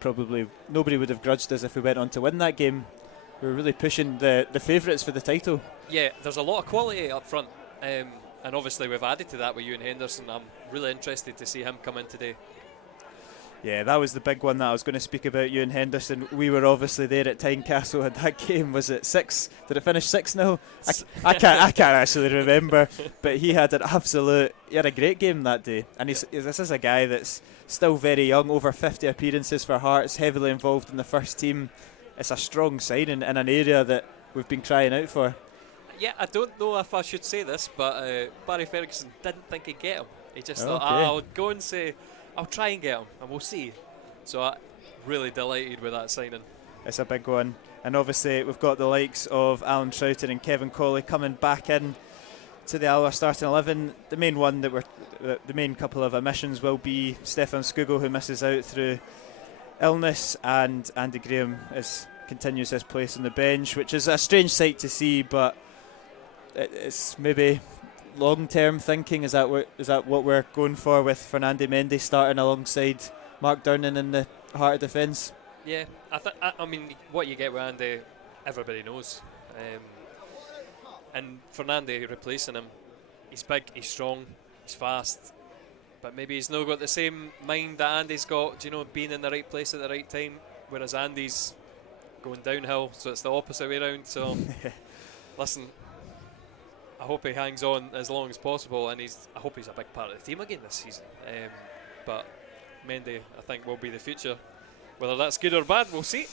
probably nobody would have grudged us if we went on to win that game. We were really pushing the favourites for the title. Yeah, there's a lot of quality up front, and obviously we've added to that with Ewan Henderson. I'm really interested to see him come in today. Yeah, that was the big one that I was going to speak about, Ewan Henderson. We were obviously there at Tynecastle, and that game was at 6. Did it finish 6-0? I can't actually remember, but he had a great game that day. And this is a guy that's still very young, over 50 appearances for Hearts, heavily involved in the first team. It's a strong signing in an area that we've been crying out for. Yeah, I don't know if I should say this, but Barry Ferguson didn't think he'd get him. He just thought, I'll go and say, I'll try and get him, and we'll see. So I'm really delighted with that signing. It's a big one. And obviously we've got the likes of Alan Troughton and Kevin Colley coming back in to the Alloa starting 11. The main one the main couple of omissions will be Stefan Skugel, who misses out through illness, and Andy Graham continues his place on the bench, which is a strange sight to see, but it's maybe long-term thinking. Is that what we're going for with Fernando Mendy starting alongside Mark Durnan in the heart of defence? Yeah, I mean, what you get with Andy, everybody knows. And Fernando replacing him, he's big, he's strong, he's fast, but maybe he's not got the same mind that Andy's got, being in the right place at the right time, whereas Andy's going downhill, so it's the opposite way around. So, listen, I hope he hangs on as long as possible, and I hope he's a big part of the team again this season. But Mendy, I think, will be the future. Whether that's good or bad, we'll see.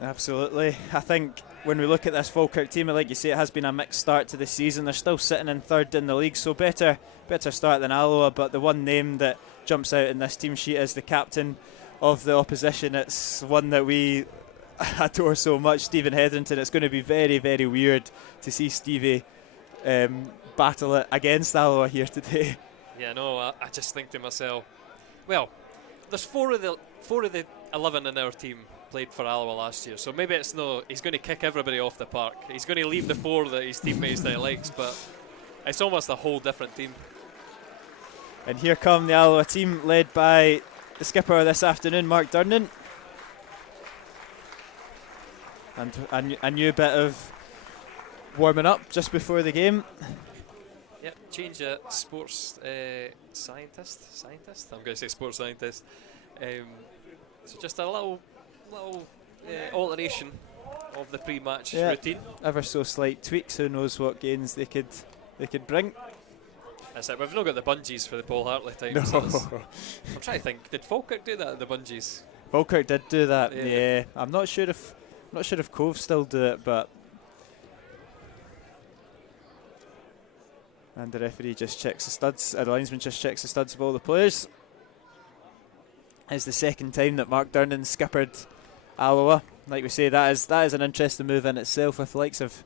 Absolutely. I think when we look at this Falkirk team, like you say, it has been a mixed start to the season. They're still sitting in third in the league, so better start than Alloa. But the one name that jumps out in this team sheet is the captain of the opposition. It's one that we adore so much, Stephen Hetherington. It's going to be very, very weird to see Stevie battle it against Alloa here today. Yeah, no, I just think to myself, well, there's four of the 11 in our team played for Alloa last year, so maybe he's going to kick everybody off the park. He's going to leave the 4 that his teammates that he likes, but it's almost a whole different team. And here come the Alloa team, led by the skipper this afternoon, Mark Durnan. And a new bit of warming up just before the game. Yep, change at sports scientist. I'm going to say sports scientist. So just a little alteration of the pre-match routine. Ever so slight tweaks. Who knows what gains they could bring. That's it. We've not got the bungees for the Paul Hartley time. No. So I'm trying to think. Did Falkirk do that? The bungees. Falkirk did do that. Yeah. I'm not sure if Cove still do it, but. And the referee just checks the studs. The linesman just checks the studs of all the players. It's the second time that Mark Durnan skippered Alloa. Like we say, that is an interesting move in itself, with the likes of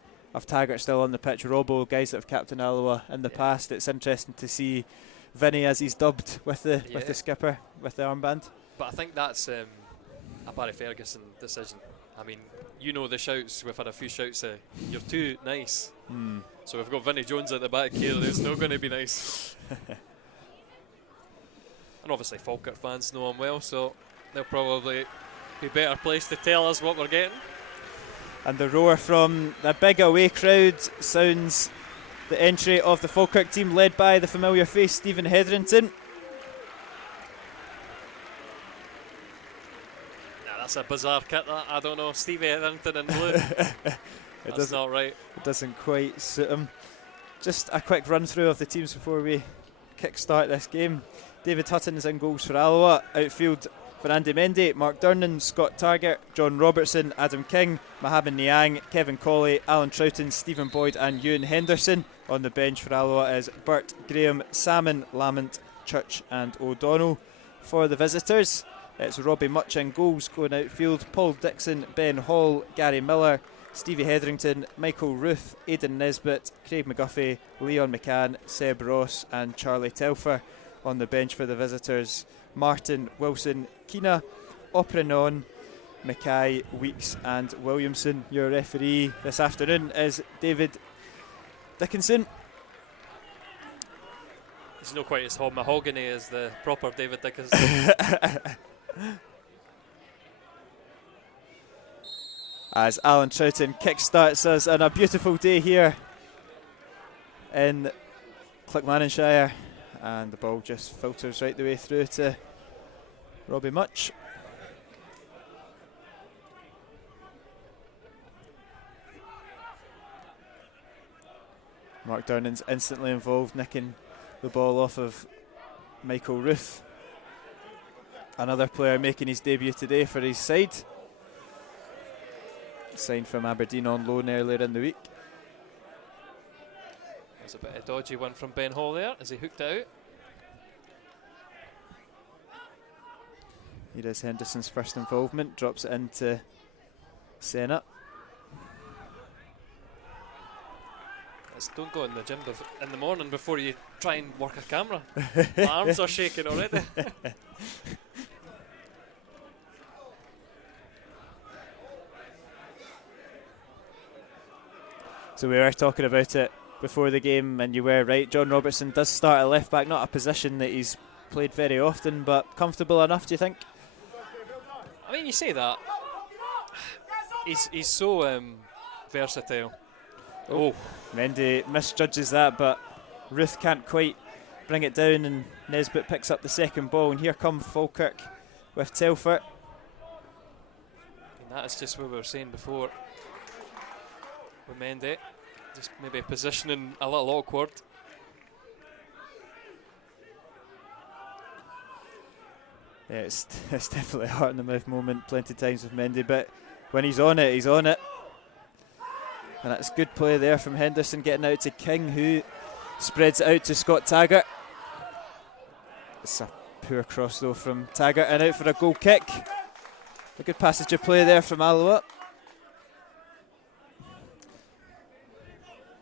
Taggart still on the pitch, Robbo, guys that have captained Alloa in the past. It's interesting to see Vinny, as he's dubbed, with the skipper, with the armband. But I think that's a Barry Ferguson decision. I mean, the shouts. We've had a few shouts. You're too nice. So we've got Vinnie Jones at the back here. It's not going to be nice. And obviously Falkirk fans know him well, so they'll probably be better placed to tell us what we're getting. And the roar from the big away crowd sounds the entry of the Falkirk team, led by the familiar face Stephen Hetherington. That's a bizarre kit, that. I don't know. Stevie Hetherington in blue. That's not right. It doesn't quite suit him. Just a quick run through of the teams before we kick-start this game. David Hutton is in goals for Alloa. Outfield, Fernando Mendy, Mark Durnan, Scott Taggart, John Robertson, Adam King, Mohamed Niang, Kevin Colley, Alan Troughton, Stephen Boyd and Ewan Henderson. On the bench for Alloa is Burt, Graham, Salmon, Lamont, Church and O'Donnell. For the visitors, it's Robbie Much in goals. Going outfield, Paul Dixon, Ben Hall, Gary Miller, Stevie Hetherington, Michael Ruth, Aidan Nesbitt, Craig McGuffey, Leon McCann, Seb Ross and Charlie Telfer. On the bench for the visitors, Martin, Wilson, Keena, Oprenon, Mackay, Weeks and Williamson. Your referee this afternoon is David Dickinson. He's not quite as mahogany as the proper David Dickinson. as Alan Troughton kickstarts us on a beautiful day here in Clackmannanshire, and the ball just filters right the way through to Robbie Much. Mark Durnan's instantly involved, nicking the ball off of Michael Ruth. Another player making his debut today for his side. Signed from Aberdeen on loan earlier in the week. There's a bit of dodgy one from Ben Hall there as he hooked it out. Here is Henderson's first involvement, drops it into Senna. Don't go in the gym in the morning before you try and work a camera. My arms are shaking already. So we were talking about it before the game, and you were right. John Robertson does start at left back, not a position that he's played very often, but comfortable enough, do you think? I mean, you say that. He's so versatile. Oh, Mendy misjudges that, but Ruth can't quite bring it down, and Nesbitt picks up the second ball, and here come Falkirk with Telford. And that is just what we were saying before with Mendy. Just maybe positioning a little awkward. Yeah, it's definitely a heart in the mouth moment plenty of times with Mendy, but when he's on it, he's on it. And that's good play there from Henderson, getting out to King, who spreads it out to Scott Taggart. It's a poor cross though from Taggart, and out for a goal kick. A good passage of play there from Alloa.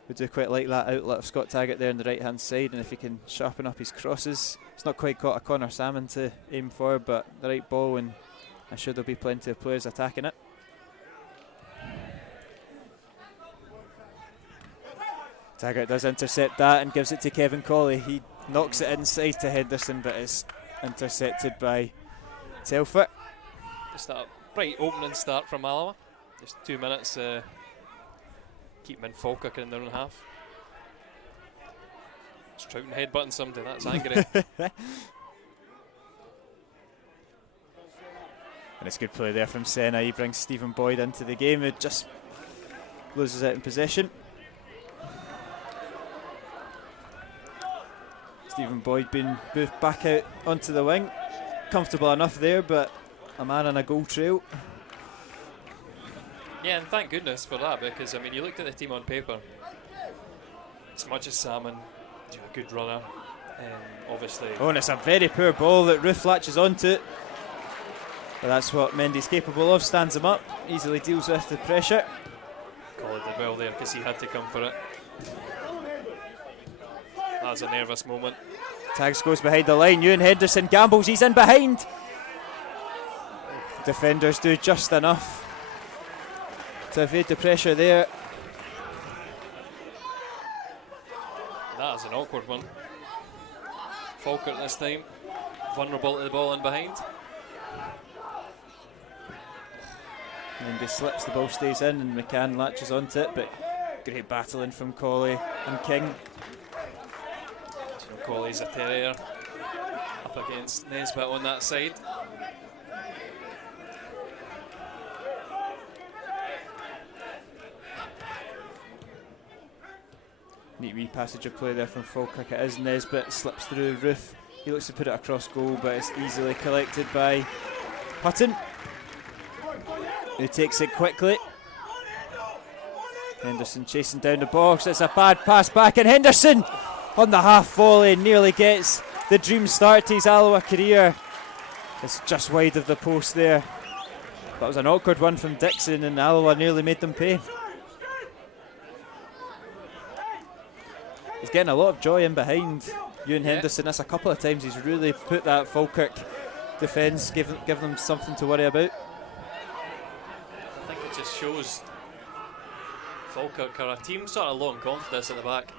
We do quite like that outlet of Scott Taggart there on the right hand side, and if he can sharpen up his crosses. It's not quite got a Connor Salmon to aim for, but the right ball, and I'm sure there'll be plenty of players attacking it. Taggart does intercept that and gives it to Kevin Colley. He knocks it inside to Henderson, but it's intercepted by Telford. Just that bright opening start from Alloa. Just 2 minutes. Keep him in Falkirk in their own half. It's Troughton headbutting somebody. That's angry. And it's good play there from Senna. He brings Stephen Boyd into the game, who just loses it in possession. Stephen Boyd being moved back out onto the wing. Comfortable enough there, but a man on a goal trail. Yeah, and thank goodness for that, because I mean, you looked at the team on paper. As much as Salmon, a good runner, obviously. Oh, and it's a very poor ball that Ruth latches onto. But that's what Mendy's capable of. Stands him up, easily deals with the pressure. Call it the well there because he had to come for it. That was a nervous moment. Tags goes behind the line. Ewan Henderson gambles. He's in behind. Defenders do just enough to evade the pressure there. That is an awkward one. Falkirk this time, vulnerable to the ball in behind. Mendy slips, the ball stays in, and McCann latches onto it, but great battling from Colley and King. So Colley's a terrier up against Nesbitt on that side. Neat wee passage of play there from Falkirk. It is Nesbitt, slips through Ruth. He looks to put it across goal, but it's easily collected by Hutton, who takes it quickly. Henderson chasing down the box. It's a bad pass back, and Henderson on the half volley nearly gets the dream start to his Alloa career. It's just wide of the post there. That was an awkward one from Dixon, and Alloa nearly made them pay. He's getting a lot of joy in behind Ewan Henderson. That's a couple of times he's really put that Falkirk defence, give them something to worry about. I think it just shows Falkirk are a team sort of low on confidence at the back.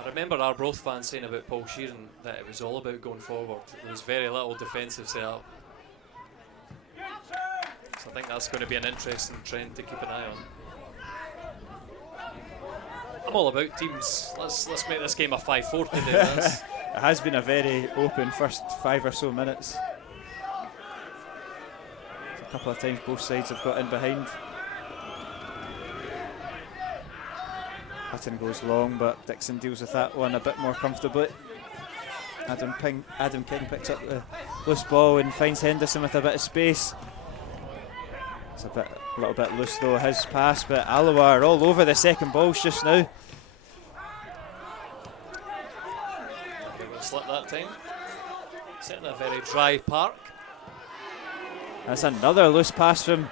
I remember our Arbroath fans saying about Paul Sheeran that it was all about going forward. There was very little defensive setup. It's I think that's going to be an interesting trend to keep an eye on. I'm all about teams. Let's make this game a 5-4 today. It has been a very open first 5 or so minutes. A couple of times both sides have got in behind. Hutton goes long, but Dixon deals with that one a bit more comfortably. Adam King picks up the loose ball and finds Henderson with a bit of space. It's a little bit loose though, his pass, but Alloa are all over the second balls just now. They will slip that time. Sitting in a very dry park. That's another loose pass from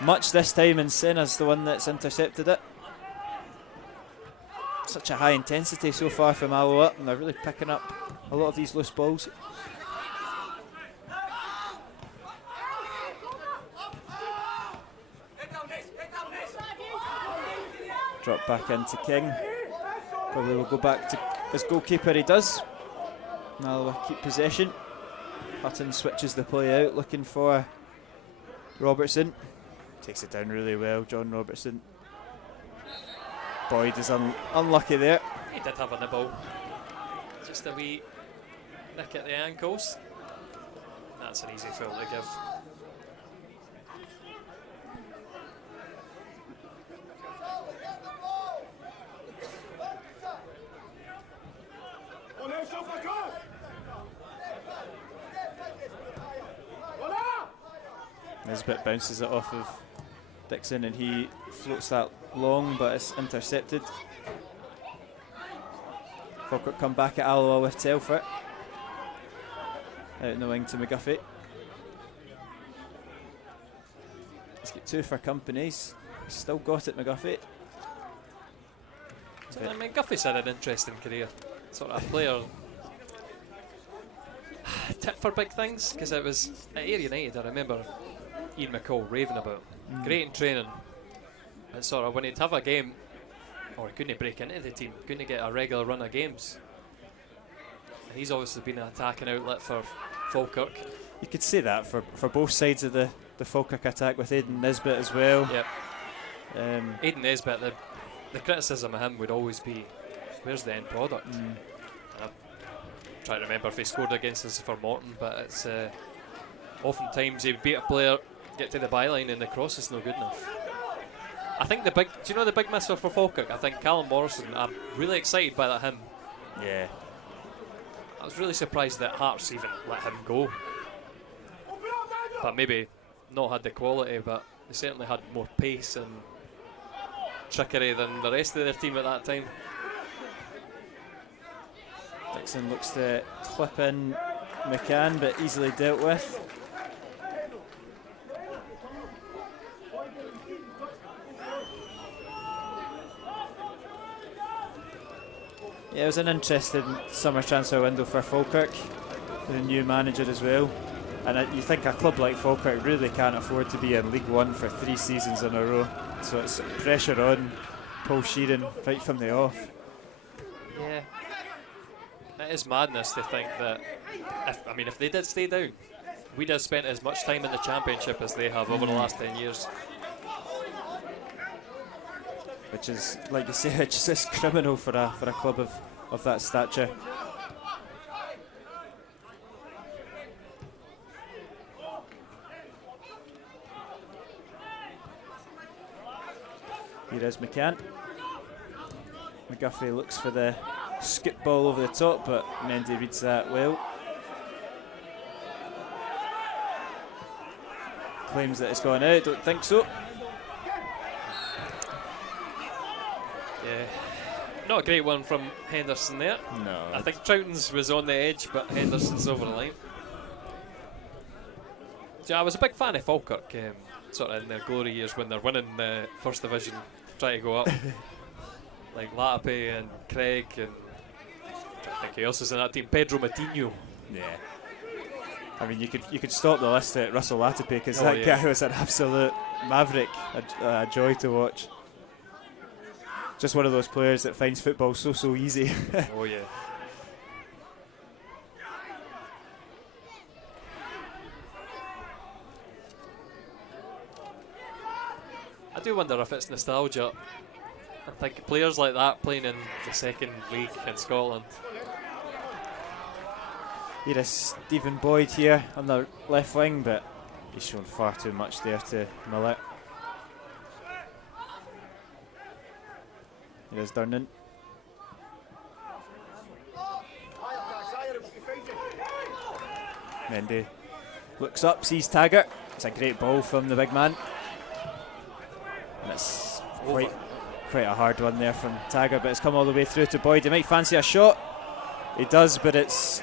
Much this time, and Senna's the one that's intercepted it. Such a high intensity so far from Alloa, and they're really picking up a lot of these loose balls. Drop back into King. Probably will go back to his goalkeeper, he does. Alloa keep possession. Hutton switches the play out, looking for Robertson. Takes it down really well, John Robertson. Boyd is unlucky there. He did have a nibble. Just a wee nick at the ankles. That's an easy foul to give. Nisbet bounces it off of Dixon and he floats that long, but it's intercepted. Falkirk come back at Alloa with Telford. Out in the wing to McGuffey. Let's get 2 for companies. Still got it, McGuffey. So McGuffey's had an interesting career. Sort of a player tip for big things, because it was at Ayr United, I remember Ian McCall raving about. Great in training, and sort of when he'd have a game, or he couldn't break into the team, couldn't get a regular run of games. And he's obviously been an attacking outlet for Falkirk. You could say that for both sides of the Falkirk attack, with Aidan Nisbet as well. Yep. Aidan Nisbet, the criticism of him would always be, where's the end product? I'm trying to remember if he scored against us for Morton, but it's oftentimes he would beat a player, get to the byline, and the cross is no good enough. I think do you know the big miss for Falkirk? I think Callum Morrison, I'm really excited by that him. Yeah. I was really surprised that Hearts even let him go. But maybe not had the quality, but they certainly had more pace and trickery than the rest of their team at that time. Dixon looks to clip in McCann, but easily dealt with. Yeah, it was an interesting summer transfer window for Falkirk, with a new manager as well. And you think a club like Falkirk really can't afford to be in League One for 3 seasons in a row. So it's pressure on Paul Sheeran right from the off. Yeah. It is madness to think that, if they did stay down, we'd have spent as much time in the Championship as they have over the last 10 years. Which is, like you say, it's just criminal for a club of that stature. Here is McCann. McGuffey looks for the skip ball over the top, but Mendy reads that well. Claims that it's gone out, don't think so. Yeah, not a great one from Henderson there. No. I think Troughton's was on the edge, but Henderson's over the line. So I was a big fan of Falkirk, sort of in their glory years when they're winning the First Division, try to go up. Like Latape and Craig and I think who else is in that team? Pedro Matinho. Yeah. I mean, you could stop the list at Russell Latape, because that guy was an absolute maverick, a joy to watch. Just one of those players that finds football so easy. Oh yeah. I do wonder if it's nostalgia. I think players like that playing in the second league in Scotland. Here is Stephen Boyd here on the left wing, but he's shown far too much there to mill it. Here is Durnan. Mendy looks up, sees Taggart. It's a great ball from the big man. And it's quite a hard one there from Taggart, but it's come all the way through to Boyd. He might fancy a shot. He does, but it's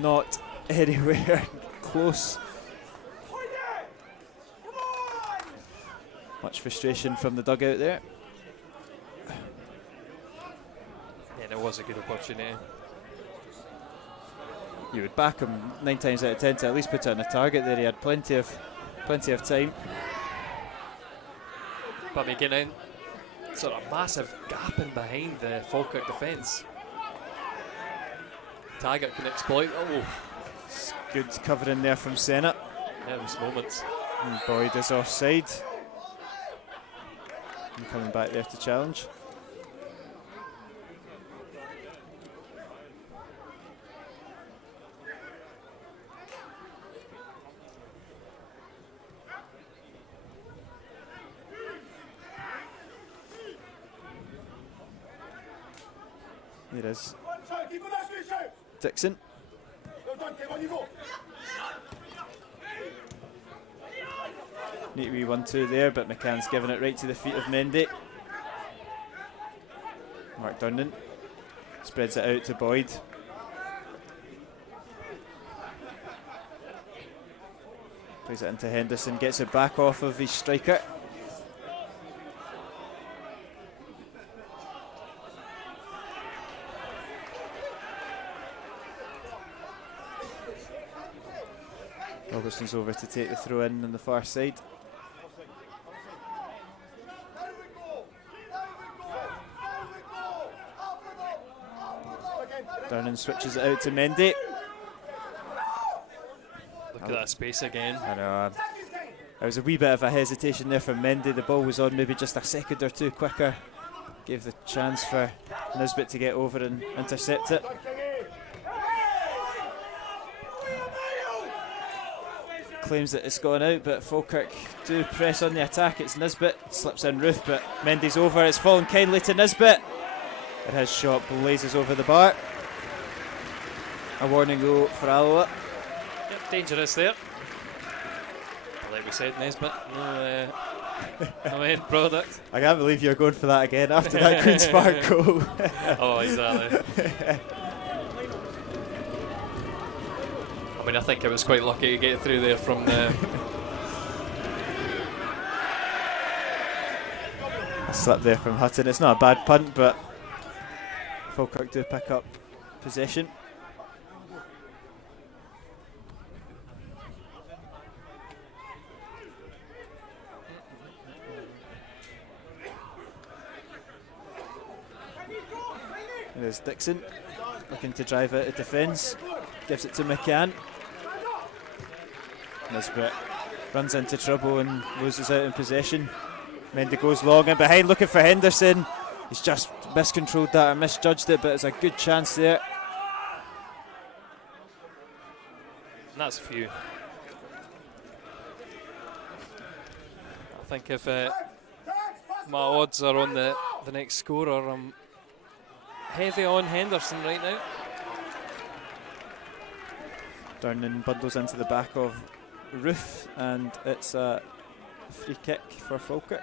not anywhere close. Much frustration from the dugout there. Yeah, it was a good opportunity. You would back him 9 times out of 10 to at least put it on a target there. He had plenty of time. But making in sort of massive gap in behind the Falkirk defence. Taggart can exploit. Oh, good covering there from Sennett. nervous moments. And Boyd is offside. And coming back there to challenge. Here is Dixon. Neat wee 1-2 there, but McCann's giving it right to the feet of Mendy. Mark Durnan spreads it out to Boyd. Plays it into Henderson, gets it back off of his striker. Robertson's over to take the throw in on the far side. Durnan switches it out to Mendy. Look at that space again. I know. There was a wee bit of a hesitation there from Mendy. The ball was on maybe just a second or two quicker. Gave the chance for Nisbet to get over and intercept it. Claims that it's gone out, but Falkirk do press on the attack. It's Nisbet, slips in Ruth, but Mendy's over. It's fallen kindly to Nisbet. And his shot blazes over the bar. A warning though for Alloa. Yep, dangerous there. Like we said, Nisbet, no end product. I can't believe you're going for that again after that Queen's Park goal. Oh, exactly. I mean, I think it was quite lucky to get through there from the... A slip there from Hutton. It's not a bad punt, but Falkirk do pick up possession. There's Dixon looking to drive out of defence. Gives it to McCann. Nisbet runs into trouble and loses out in possession. Mendy goes long and behind looking for Henderson. He's just miscontrolled that or misjudged it, but it's a good chance there. And that's a few. I think if my odds are on the next scorer, I'm heavy on Henderson right now. Durnan bundles into the back of Ruth, and it's a free kick for Falkirk.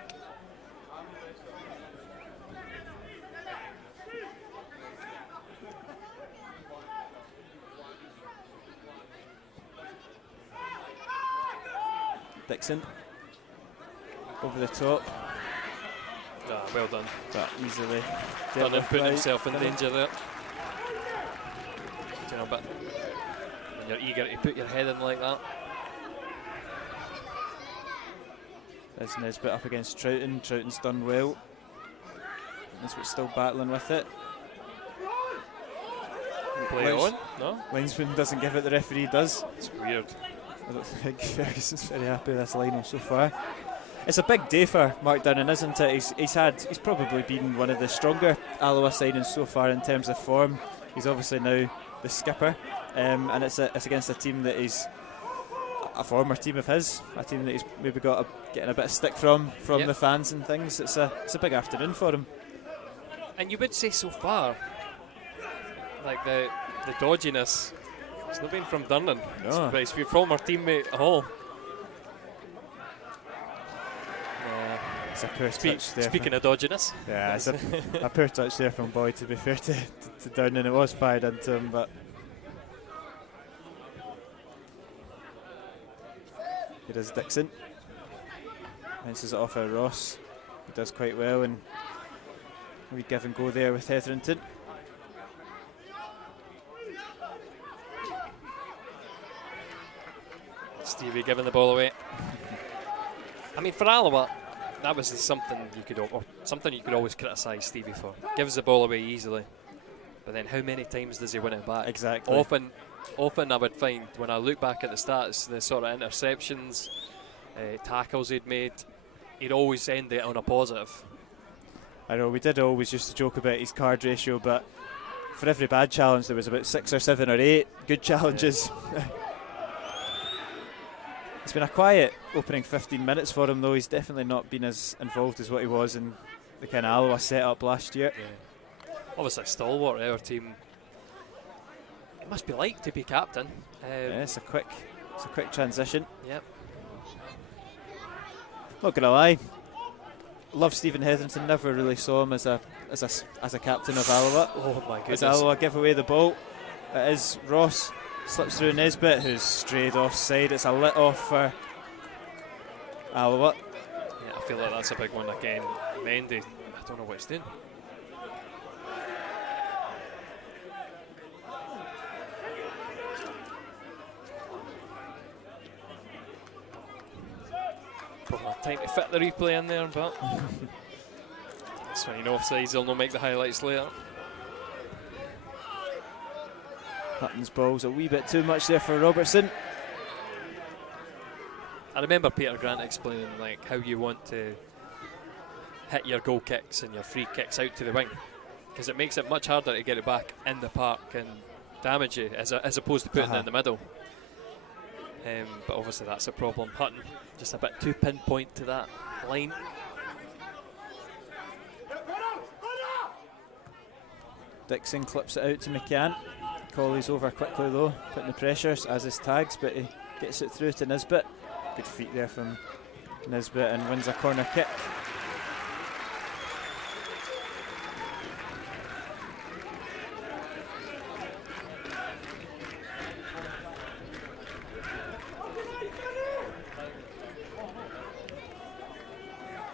Dixon over the top. Ah, well done. But easily Done and putting by himself in Durnan. danger there. You know, but when you're eager to put your head in like that. There's Nisbet up against Troughton. Troughton's done well. Nisbet's still battling with it. Play it on? No? Linesman doesn't give it, the referee does. It's weird. I don't think Ferguson's very happy with this line so far. It's a big day for Mark Dunnan, isn't it? He's probably been one of the stronger Alloa signings so far in terms of form. He's obviously now the skipper, and it's against a team that is a former team of his, a team that he's maybe getting a bit of stick from yep. the fans and things. It's a big afternoon for him. And you would say so far, like the dodginess, it's not been from Dunnan. No. It's been from our teammate Hall. It's a poor touch there. Speaking of dodginess. Yeah, it's a poor touch there from Boyd, to be fair to Dunnan. It was fired into him, but here is Dixon. Bounces it off of Ross. He does quite well, and we give and go there with Hetherington. Stevie giving the ball away. I mean, for Alloa, that was something you could always criticise Stevie for. Gives the ball away easily, but then how many times does he win it back? Exactly. Often I would find when I look back at the stats, the sort of interceptions, tackles he'd made, he'd always end it on a positive. I know we did always used to joke about his card ratio, but for every bad challenge there was about 6 or 7 or 8 good challenges. Yeah. It's been a quiet opening 15 minutes for him, though. He's definitely not been as involved as what he was in the kind of Alloa setup last year. Yeah. Obviously, stalwart our team. It must be like to be captain. Yeah, it's a quick transition. Yep. Not gonna lie, love Stephen Hetherington. Never really saw him as a captain of Alloa. Oh my goodness! As Alloa give away the ball, it is Ross. Slips through Nesbitt, who's strayed offside. It's a lit off for Alloa. Yeah, I feel like that's a big one again. Mendy, I don't know what he's doing. Probably time to fit the replay in there, but that's when you know offsides, they'll not make the highlights later. Hutton's ball's a wee bit too much there for Robertson. I remember Peter Grant explaining like how you want to hit your goal kicks and your free kicks out to the wing, because it makes it much harder to get it back in the park and damage you as opposed to putting it in the middle. But obviously that's a problem. Hutton just a bit too pinpoint to that line. Dixon clips it out to McCann. Colley's over quickly though, putting the pressures as his tags, but he gets it through to Nisbet. Good feet there from Nisbet, and wins a corner kick.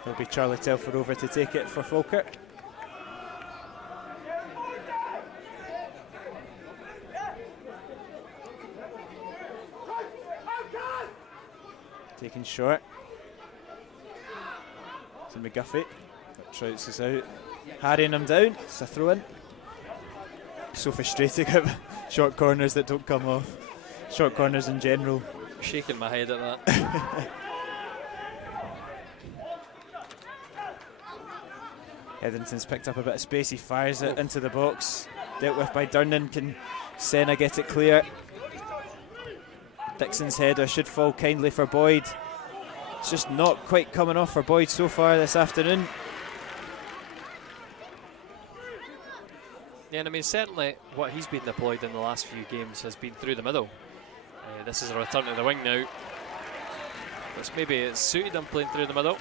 There'll be Charlie Telford over to take it for Falkirk. Taken short. To McGuffey. Trouts is out. Harrying him down. It's a throw in. So frustrating about short corners that don't come off. Short corners in general. Shaking my head at that. Hetherington's picked up a bit of space. He fires it into the box. Dealt with by Durnan. Can Senna get it clear? Dixon's header should fall kindly for Boyd. It's just not quite coming off for Boyd so far this afternoon. Yeah, and I mean certainly what he's been deployed in the last few games has been through the middle. This is a return to the wing now. But maybe it's suited him playing through the middle.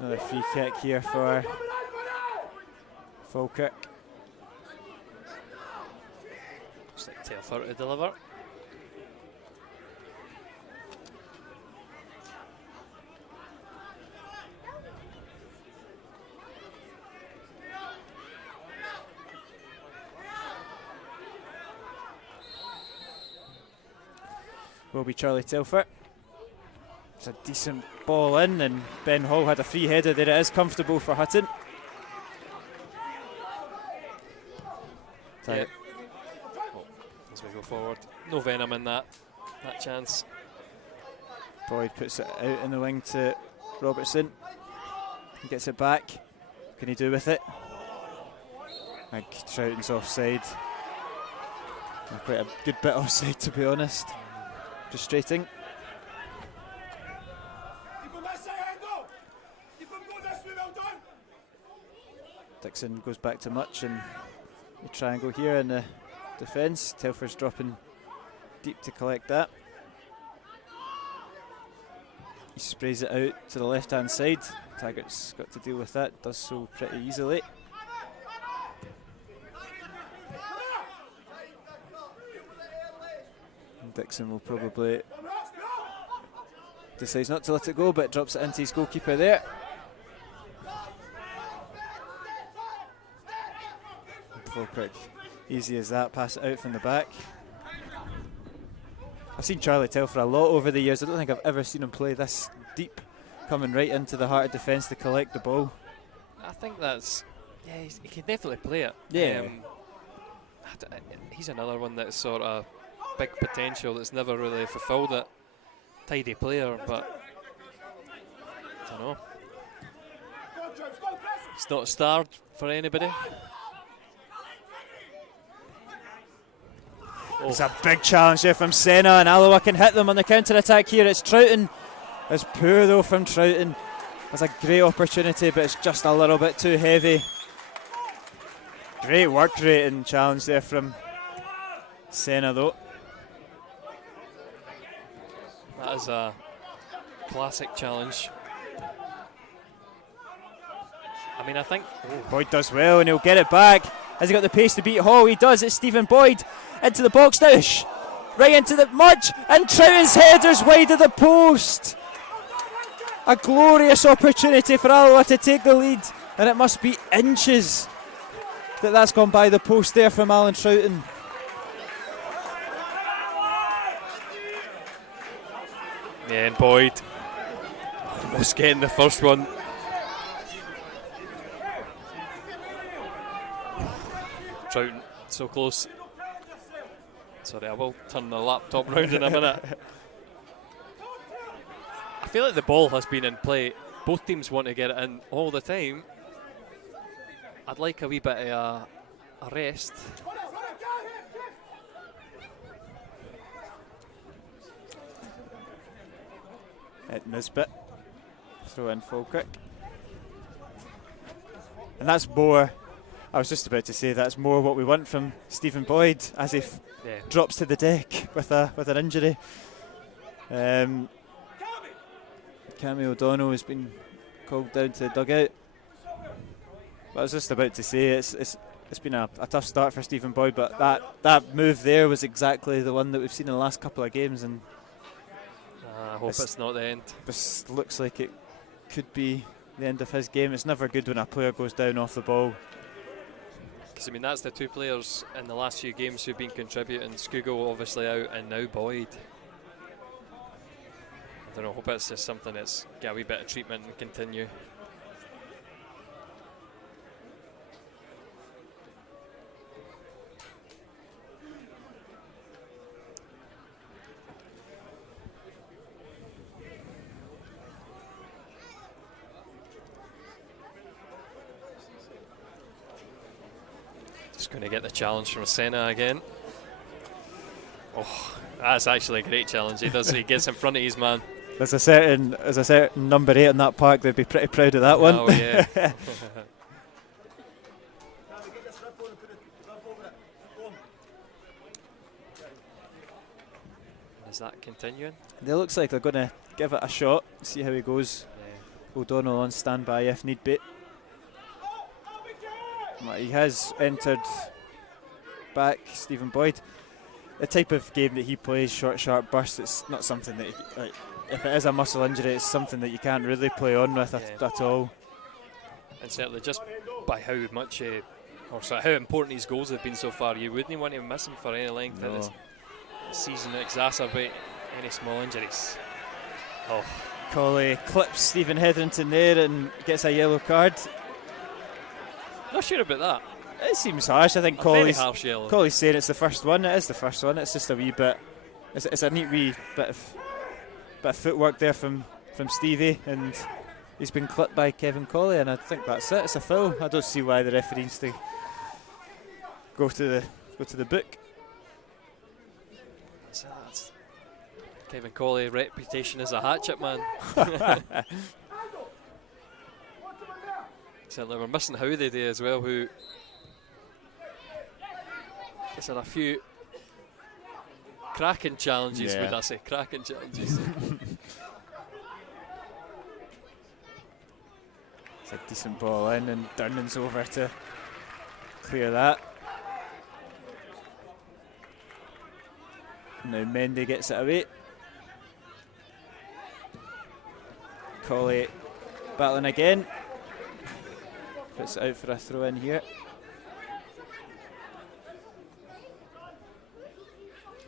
Another free kick here for Falkirk. Looks like Telford to deliver. Will be Charlie Telford. It's a decent ball in, and Ben Hall had a free header there. It is comfortable for Hutton. Yeah. Oh, as we go forward, no venom in that chance. Boyd puts it out in the wing to Robertson. He gets it back. What can he do with it? I think Troughton's offside. Quite a good bit offside, to be honest. Frustrating. Dixon goes back to Much, and the triangle here in the defence. Telfer's dropping deep to collect that. He sprays it out to the left hand side. Taggart's got to deal with that, does so pretty easily. And Dixon will probably decides not to let it go, but drops it into his goalkeeper there. Falkirk, easy as that, pass it out from the back. I've seen Charlie Telfer a lot over the years. I don't think I've ever seen him play this deep, coming right into the heart of defence to collect the ball. I think that's, yeah, he can definitely play it. Yeah. He's another one that's sort of big potential that's never really fulfilled it. Tidy player, but I don't know. He's not starred for anybody. It's a big challenge there from Senna, and Alloa can hit them on the counter-attack here. It's Troughton. It's poor though from Troughton. That's a great opportunity, but it's just a little bit too heavy. Great work rate and challenge there from Senna though. That is a classic challenge. I mean, I think Boyd does well, and he'll get it back. Has he got the pace to beat Hall? He does. It's Stephen Boyd into the box now. Right into the Much, and Troughton's header's wide of the post. A glorious opportunity for Alloa to take the lead, and it must be inches that's gone by the post there from Alan Troughton. yeah, and Boyd almost getting the first one. Troughton so close. Sorry, I will turn the laptop round in a minute. I feel like the ball has been in play. Both teams want to get it in all the time. I'd like a wee bit of a rest. At Nisbet, throw in Falkirk. And that's more, I was just about to say, that's more what we want from Stephen Boyd as he drops to the deck with an injury. Cammy O'Donnell has been called down to the dugout. But I was just about to say, it's been a tough start for Stephen Boyd, but that move there was exactly the one that we've seen in the last couple of games, and I hope it's not the end. This looks like it could be the end of his game. It's never good when a player goes down off the ball. Because I mean, that's the two players in the last few games who've been contributing. Scugo obviously out, and now Boyd. I don't know, hope it's just something that's got a wee bit of treatment and continue. Just going to get the challenge from Senna again. Oh, that's actually a great challenge. He gets in front of his man. There's a certain number 8 in that park. They'd be pretty proud of that one. Oh yeah. Is that continuing? It looks like they're going to give it a shot. See how he goes. Yeah. O'Donnell on standby if need be. He has entered back, Stephen Boyd. The type of game that he plays, short, sharp bursts, it's not something that, if it is a muscle injury, it's something that you can't really play on with at all. And certainly just by how much, how important his goals have been so far, you wouldn't want to miss him for any length of this season to exacerbate any small injuries. Oh, Colley clips Stephen Hetherington there and gets a yellow card. not sure about that. It seems harsh. I think A very Colley's harsh yellow. saying it's the first one. It is the first one. It's just a wee bit. It's a neat wee bit of footwork there from Stevie, and he's been clipped by Kevin Colley, and I think that's it. It's a foul. I don't see why the referee needs to go to the book. That's Kevin Colley's reputation as a hatchet man. Certainly, we're missing Howdy there as well, who has had a few cracking challenges, would I say? Cracking challenges. It's a decent ball in, and Durnan's over to clear that. Now Mendy gets it away. Colley battling again. Puts it out for a throw in here.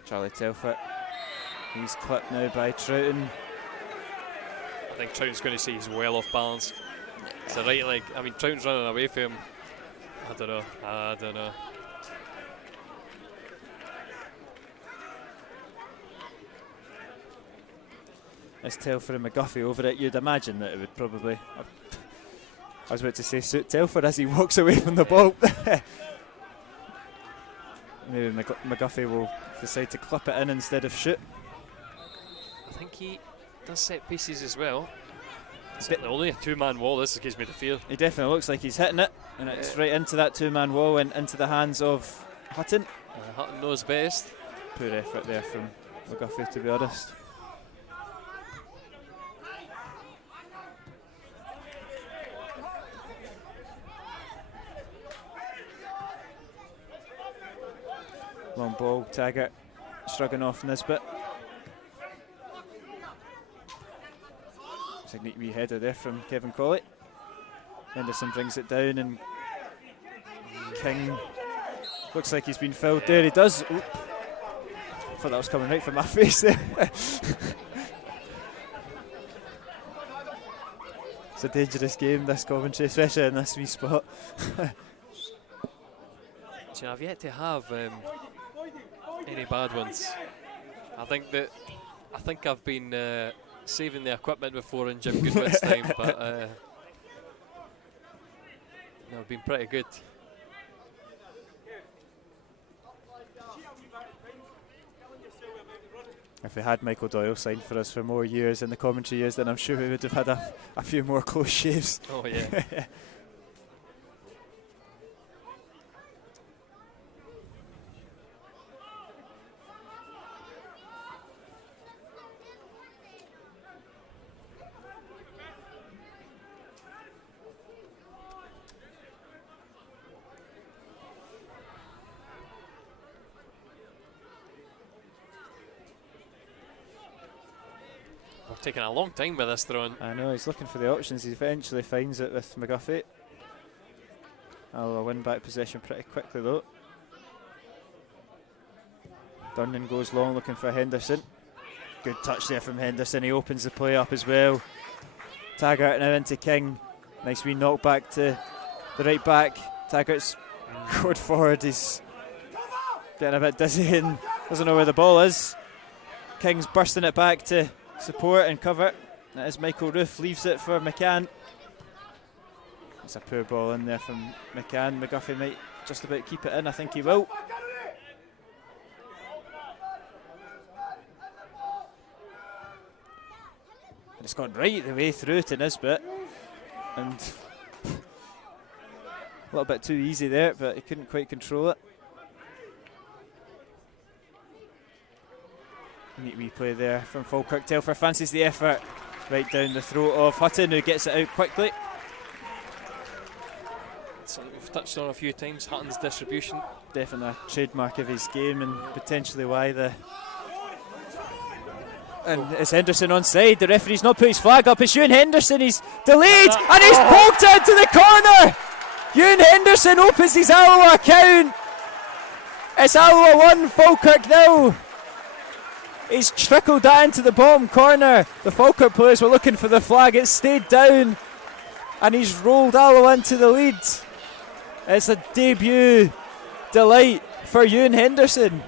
Charlie Telford. He's clipped now by Troughton. I think Troughton's going to say he's well off balance. It's a right leg. I mean, Troughton's running away from him. I don't know. As Telford and McGuffey over it, you'd imagine that it would probably, I was about to say, suit Telford as he walks away from the ball. Maybe McGuffey will decide to clip it in instead of shoot. I think he does set pieces as well. It's only a two-man wall. This gives me the feel. He definitely looks like he's hitting it, and it's right into that two-man wall and into the hands of Hutton. Hutton knows best. Poor effort there from McGuffey, to be honest. Long ball, Taggart shrugging off in this bit. It's a neat wee header there from Kevin Colley. Henderson brings it down, and King looks like he's been fouled there. He does. Oop. I thought that was coming right from my face there. It's a dangerous game, this Coventry, especially in this wee spot. I've yet to have any bad ones. I think I've been saving the equipment before in Jim Goodwin's time, but no, I've been pretty good. If we had Michael Doyle signed for us for more years in the commentary years, then I'm sure we would have had a few more close shaves. Oh yeah. Taking a long time with this throw-in. I know, he's looking for the options. He eventually finds it with McGuffey. Alloa win back possession pretty quickly though. Durnan goes long looking for Henderson. Good touch there from Henderson. He opens the play up as well. Taggart now into King. Nice wee knock back to the right back. Taggart's going forward. He's getting a bit dizzy and doesn't know where the ball is. King's bursting it back to support and cover. That is Michael Roof, leaves it for McCann. It's a poor ball in there from McCann. McGuffey might just about keep it in. I think he will. And it's gone right the way through to Nisbet. And a little bit too easy there, but he couldn't quite control it. Neat wee play there from Falkirk. Telfer fancies the effort right down the throat of Hutton, who gets it out quickly. Something we've touched on a few times, Hutton's distribution. Definitely a trademark of his game, and potentially why the... And it's Henderson onside. The referee's not put his flag up. It's Ewan Henderson. He's delayed and he's poked it into the corner. Ewan Henderson opens his Alloa account. It's Alloa 1, Falkirk 0. He's trickled that into the bottom corner. The Falkirk players were looking for the flag. It stayed down, and he's rolled Alloa into the lead. It's a debut delight for Ewan Henderson.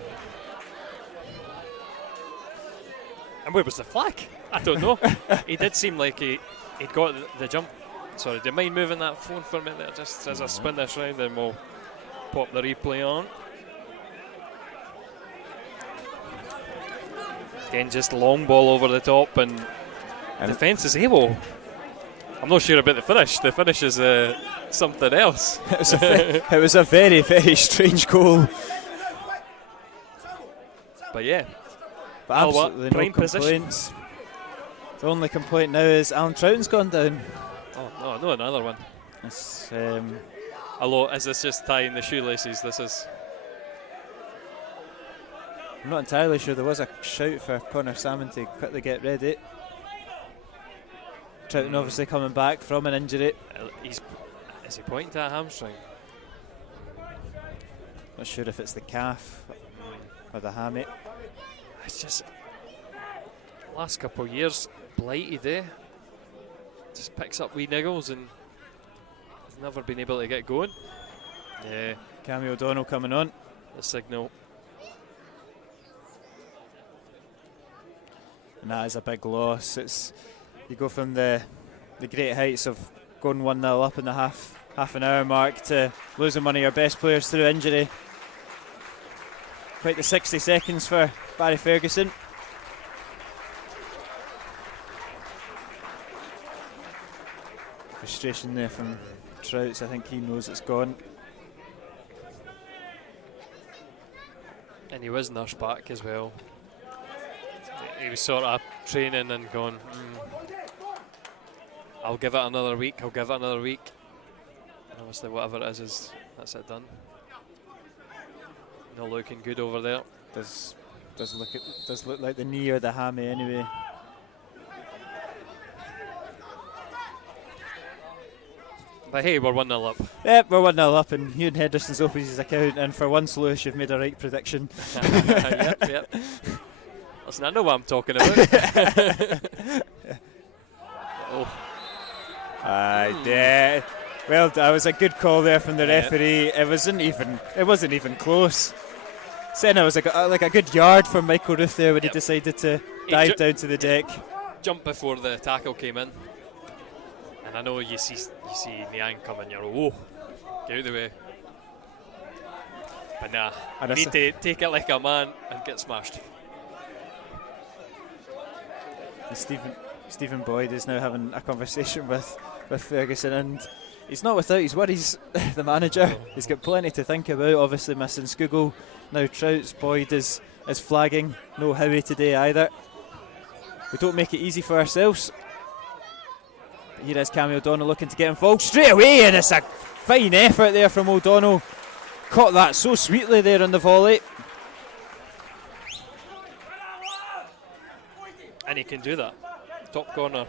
And where was the flag? I don't know. He did seem like he'd got the jump. Sorry, do you mind moving that phone for a minute just as I spin this round, and we'll pop the replay on. Again, just long ball over the top, and defence is able. I'm not sure about the finish. The finish is something else. It was a very, very strange goal. But yeah, but absolutely no complaints. The only complaint now is Alan Troughton's gone down. Oh no, another one. It's, Alloa, is this just tying the shoelaces? This is. I'm not entirely sure. There was a shout for Connor Salmon to quickly get ready. Troughton obviously coming back from an injury. Is he pointing to a hamstring? Not sure if it's the calf or the hammy. It's just last couple of years blighted, eh? Just picks up wee niggles and has never been able to get going. Yeah. Cammy O'Donnell coming on. The signal. And that is a big loss. It's you go from the great heights of going 1-0 up in the half an hour mark to losing one of your best players through injury. Quite the 60 seconds for Barry Ferguson. Frustration there from Trouts. I think he knows it's gone. And he was nursed back as well. He was sort of training and going, I'll give it another week, And obviously whatever it is that's it done. Not looking good over there. Does look like the knee or the hammy anyway. But hey, we're 1-0 up. Yep, we're 1-0 up, and Ewan Henderson's opens his account, and for once, Lewis, you've made a right prediction. Yep. Listen, I know what I'm talking about. Well, that was a good call there from the referee. It wasn't even close. Saying it was like a good yard from Michael Ruth there when he decided to dive down to the deck. Jumped before the tackle came in. And I know you see Niang coming, you're get out of the way. But nah, you need to take it like a man and get smashed. And Stephen Boyd is now having a conversation with Ferguson, and he's not without his worries, the manager. He's got plenty to think about, obviously missing Skugel. Now Trouts, Boyd is flagging. No Howie today either. We don't make it easy for ourselves. Here is Cammy O'Donnell looking to get involved straight away, and it's a fine effort there from O'Donnell. Caught that so sweetly there on the volley. And he can do that. Top corner.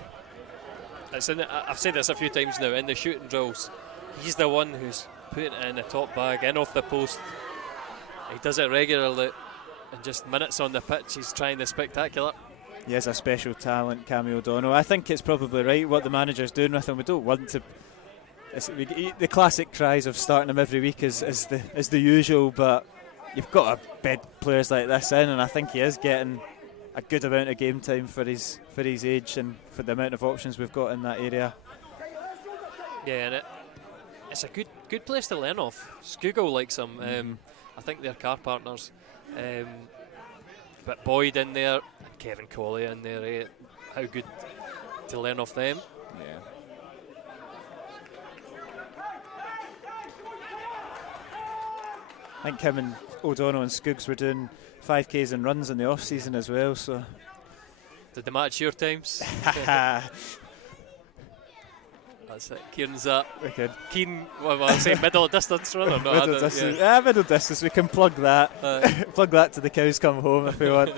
I've said this a few times now, in the shooting drills, he's the one who's putting it in the top bag, in off the post. He does it regularly, and just minutes on the pitch, he's trying the spectacular. He has a special talent, Cammy O'Donnell. I think it's probably right what the manager's doing with him. We don't want to. The classic cries of starting him every week is the usual, but you've got to bed players like this in, and I think he is getting a good amount of game time for his age and for the amount of options we've got in that area. Yeah, and it's a good place to learn off. Skugel likes him. I think they're car partners. But Boyd in there, and Kevin Colley in there, how good to learn off them. Yeah. I think him and O'Donnell and Skuggs were doing 5Ks and runs in the off season as well. So did they match your times? That's it. Kieran's that. Wicked. Keen, what am I saying, middle distance runner? No, middle distance. Yeah, middle distance. We can plug that. Plug that to the cows come home if we want.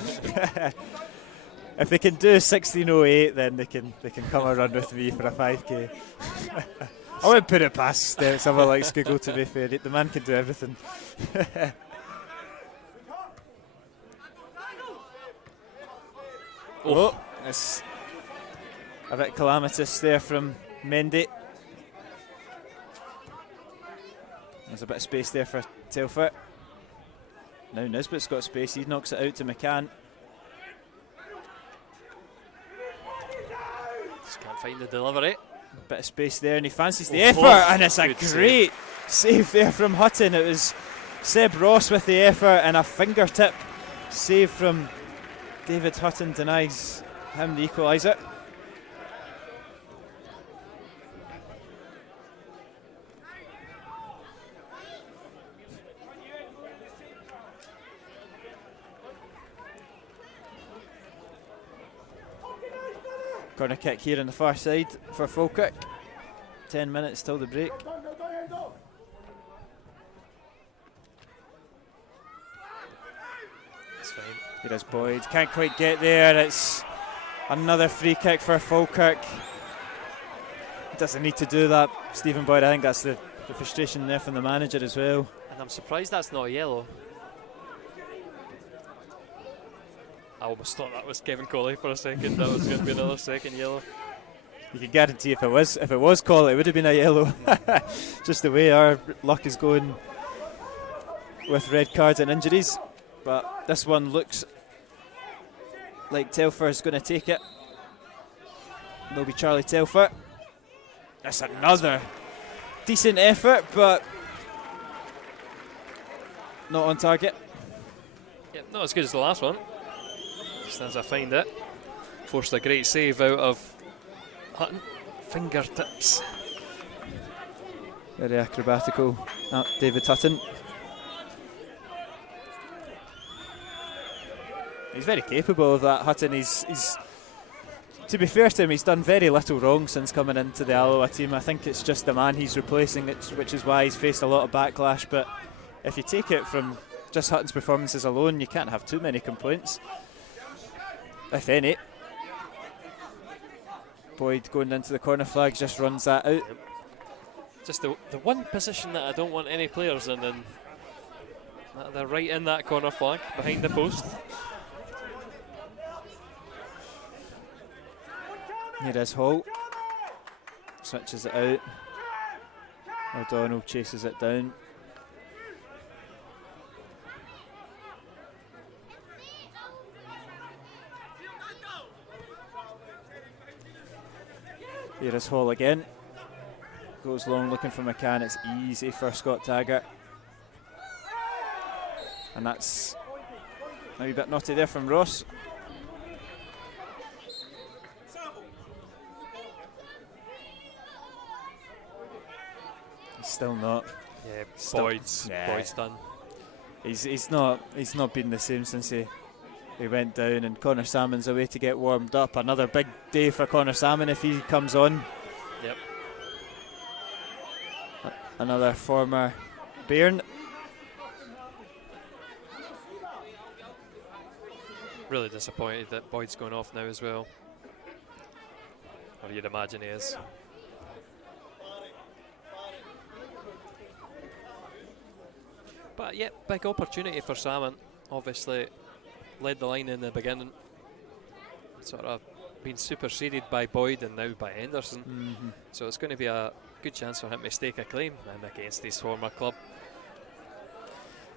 If they can do 16:08, then they can come and run with me for a 5K. I wouldn't put it past someone like Skugel, to be fair. The man can do everything. Oh, it's a bit calamitous there from Mendy. There's a bit of space there for Telford. Now Nisbet's got space, he knocks it out to McCann. Just can't find the delivery. Bit of space there, and he fancies the effort, and it's a great save there from Hutton. It was Seb Ross with the effort, and a fingertip save from David Hutton denies him the equaliser. Corner kick here on the far side for Falkirk. 10 minutes till the break. It's fine. Here is Boyd. Can't quite get there. It's another free kick for Falkirk. Doesn't need to do that, Stephen Boyd. I think that's the frustration there from the manager as well. And I'm surprised that's not a yellow. I almost thought that was Kevin Colley for a second. That was going to be another second yellow. You can guarantee if it was Colley, it would have been a yellow. Just the way our luck is going with red cards and injuries. But this one looks like Telfer is going to take it. Will be Charlie Telfer. That's another decent effort, but not on target. Yeah, not as good as the last one. Just as I find it. Forced a great save out of Hutton. Fingertips. Very acrobatical, David Hutton. He's very capable of that, Hutton. He's to be fair to him, he's done very little wrong since coming into the Alloa team. I think it's just the man he's replacing, which is why he's faced a lot of backlash. But if you take it from just Hutton's performances alone, you can't have too many complaints, if any. Boyd going into the corner flag, just runs that out. Just the one position that I don't want any players in, and they're right in that corner flag, behind the post. Here is Hall. Switches it out. O'Donnell chases it down. Here is Hall again. Goes long looking for McCann. It's easy for Scott Taggart. And that's a wee bit naughty there from Ross. He's still not. Yeah, Boyd's done. He's not been the same since he went down, and Connor Salmon's away to get warmed up. Another big day for Connor Salmon if he comes on. Yep. Another former Bairn. Really disappointed that Boyd's going off now as well. Or you'd imagine he is. But yeah, big opportunity for Salmon. Obviously led the line in the beginning. Sort of been superseded by Boyd and now by Henderson. So it's going to be a good chance for him to stake a claim and against his former club.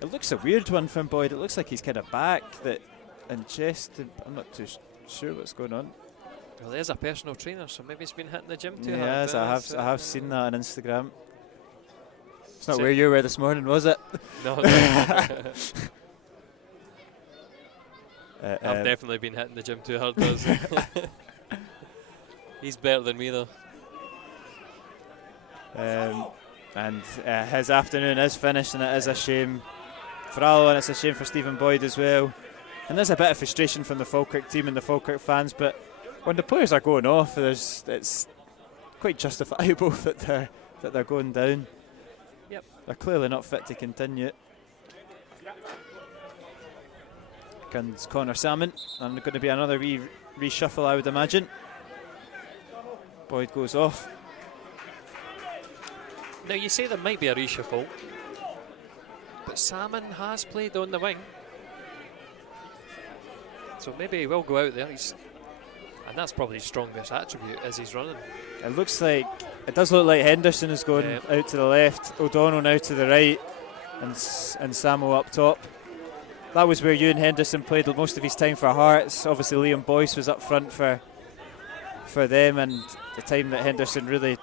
It looks a weird one from Boyd. It looks like he's kind of back and chest. I'm not too sure what's going on. Well, there's a personal trainer, so maybe he's been hitting the gym too hard. Yes, I have seen that on Instagram. It's not where you were this morning, was it? No. I've definitely been hitting the gym too hard, does He's better than me, though. And his afternoon is finished, and it is a shame for Alloa, and it's a shame for Stephen Boyd as well. And there's a bit of frustration from the Falkirk team and the Falkirk fans, but when the players are going off, it's quite justifiable that they're going down. Yep. They're clearly not fit to continue. Comes Connor Salmon, and going to be another reshuffle, I would imagine. Boyd goes off. Now you say there might be a reshuffle, but Salmon has played on the wing, so maybe he will go out there. He's And that's probably his strongest attribute as he's running. It does look like Henderson is going out to the left, O'Donnell now to the right, and Samo up top. That was where Ewan Henderson played most of his time for Hearts. Obviously Liam Boyce was up front for them, and the time that Henderson really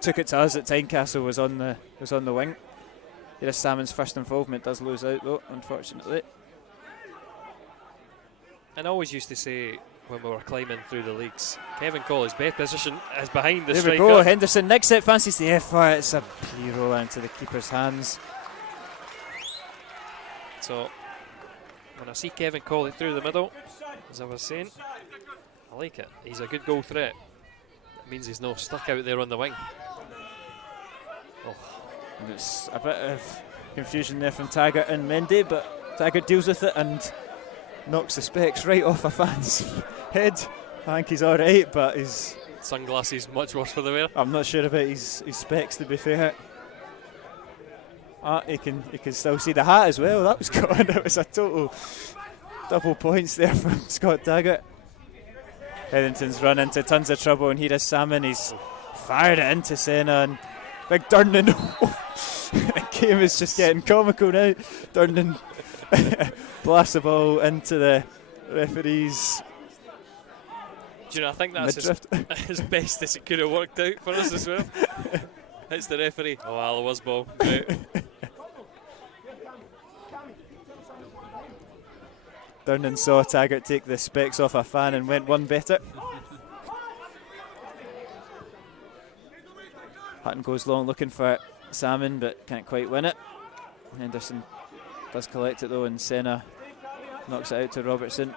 took it to us at Tynecastle was on the wing. Here's Salmon's first involvement, does lose out though, unfortunately. And I always used to say when we were climbing through the leagues, Kevin Colley's best position is behind the striker. There we go, Henderson next it, fancies the effort, it's a roll into the keeper's hands. So when I see Kevin Colley through the middle, as I was saying, I like it. He's a good goal threat. It means he's not stuck out there on the wing. And it's a bit of confusion there from Taggart and Mendy, but Taggart deals with it and knocks the specs right off a fan's head. I think he's alright, but his sunglasses much worse for the wear. I'm not sure about his specs, to be fair. He can still see the hat as well. That was gone. It was a total double points there from Scott Taggart. Hetherington's run into tons of trouble, and here is Salmon. He's fired it into Senna, and big Durnan. The game is just getting comical now. Durnan blasts the ball into the referee's. Do you know, I think that's as best as it could have worked out for us as well. It's the referee. Oh, Alloa's ball. Great. Durnan saw Taggart take the specs off a fan and went one better. Hutton goes long looking for Salmon but can't quite win it. Henderson does collect it though, and Senna knocks it out to Robertson.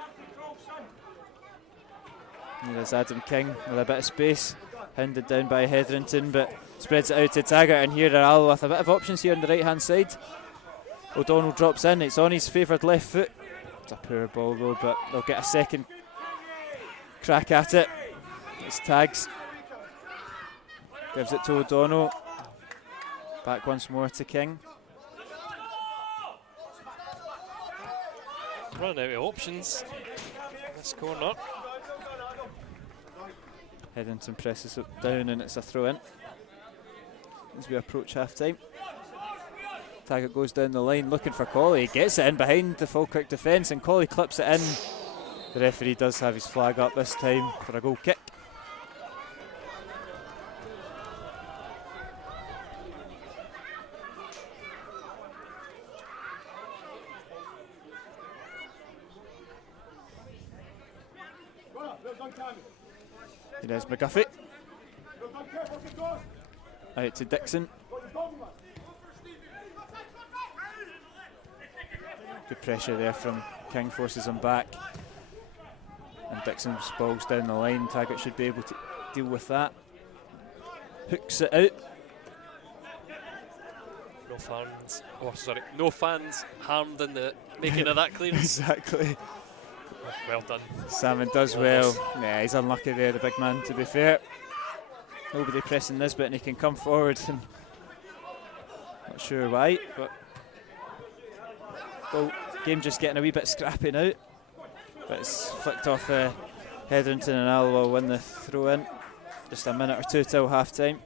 There's Adam King with a bit of space, hounded down by Hetherington, but spreads it out to Taggart, and here are Alloa with a bit of options here on the right hand side. O'Donnell drops in, it's on his favoured left foot. It's a poor ball though, but they'll get a second crack at it. It's Tags. Gives it to O'Donnell. Back once more to King. Running out of options. This corner. Hetherington presses it down and it's a throw in as we approach half time. Taggart goes down the line looking for Colley, gets it in behind the Falkirk defence, and Colley clips it in. The referee does have his flag up this time for a goal kick. There's McGuffey. Out to Dixon. Good pressure there from King, forces him back. And Dixon balls down the line. Taggart should be able to deal with that. Hooks it out. No fans harmed in the making of that clearance. Exactly. Well done. Salmon does well. Yeah, he's unlucky there, the big man, to be fair. Nobody pressing this bit, and he can come forward. And not sure why, but game just getting a wee bit scrappy now. But it's flicked off Hetherington, and Alloa win the throw in. Just a minute or two till half time.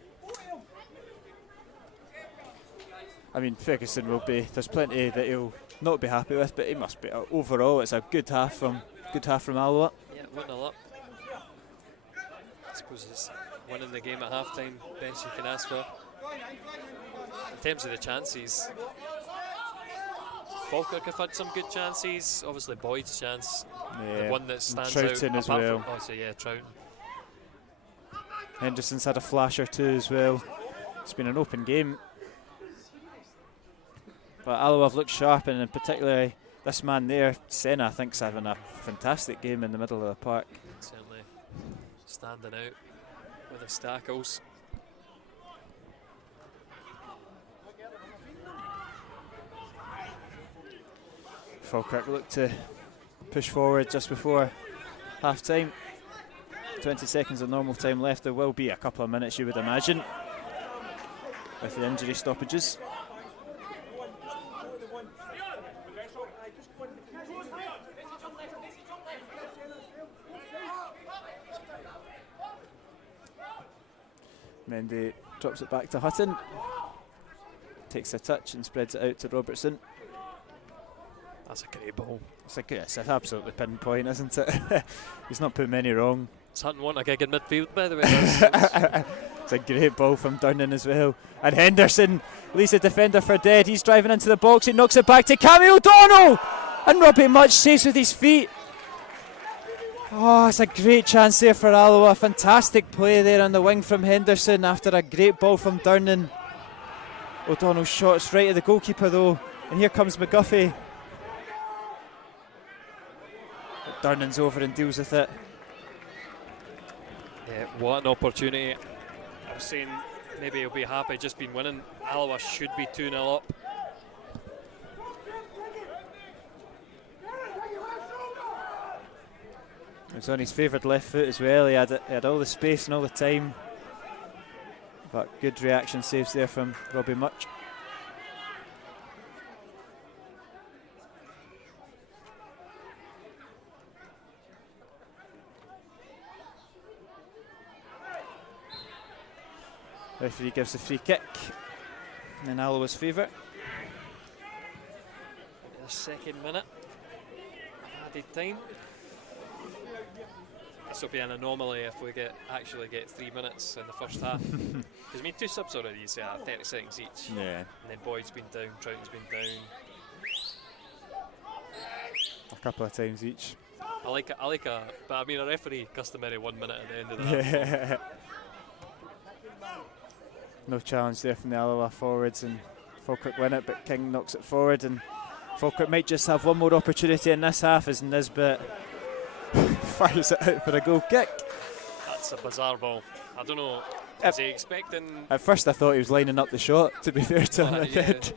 I mean, Ferguson will be, there's plenty that he'll not be happy with, but he must be. Overall, it's a good half from Alloa. Yeah, 1-0 up. I suppose it's winning the game at half time, best you can ask for. In terms of the chances, Falkirk have had some good chances. Obviously Boyd's chance, the one that stands out. Troughton as well. Troughton. Henderson's had a flash or two as well. It's been an open game. But Alloa have looked sharp, and in particular this man there, Senna, I think, is having a fantastic game in the middle of the park. Certainly standing out with the stackles. Falkirk look to push forward just before half time. 20 seconds of normal time left. There will be a couple of minutes, you would imagine, with the injury stoppages. Mendy drops it back to Hutton. Takes a touch and spreads it out to Robertson. That's a great ball. It's an absolutely pinpoint, isn't it? He's not put many wrong. Is Hutton want a gig in midfield, by the way? It's a great ball from Durnan as well. And Henderson leaves the defender for dead. He's driving into the box. He knocks it back to Cammy O'Donnell. And Robbie Much saves with his feet. Oh, it's a great chance there for Alloa. Fantastic play there on the wing from Henderson after a great ball from Durnan. O'Donnell shots right at the goalkeeper though. And here comes McGuffey. But Durnan's over and deals with it. Yeah, what an opportunity. I was saying maybe he'll be happy just been winning. Alloa should be 2-0 up. It was on his favoured left foot as well. He had all the space and all the time. But good reaction saves there from Robbie Much. Referee gives the free kick in Alloa's favour. The second minute of added time. This will be an anomaly if we actually get 3 minutes in the first half. Because 2 subs already, you say 30 seconds each. Yeah. And then Boyd's been down, Troughton's been down. A couple of times each. I like but I mean a referee customary 1 minute at the end of the half. Yeah. No challenge there from the Alloa forwards, and Falkirk win it, but King knocks it forward, and Falkirk might just have one more opportunity in this half as Nisbet fires it out for a goal kick. That's a bizarre ball. I don't know. Was he expecting? At first I thought he was lining up the shot, to be fair to him. I Yeah. did.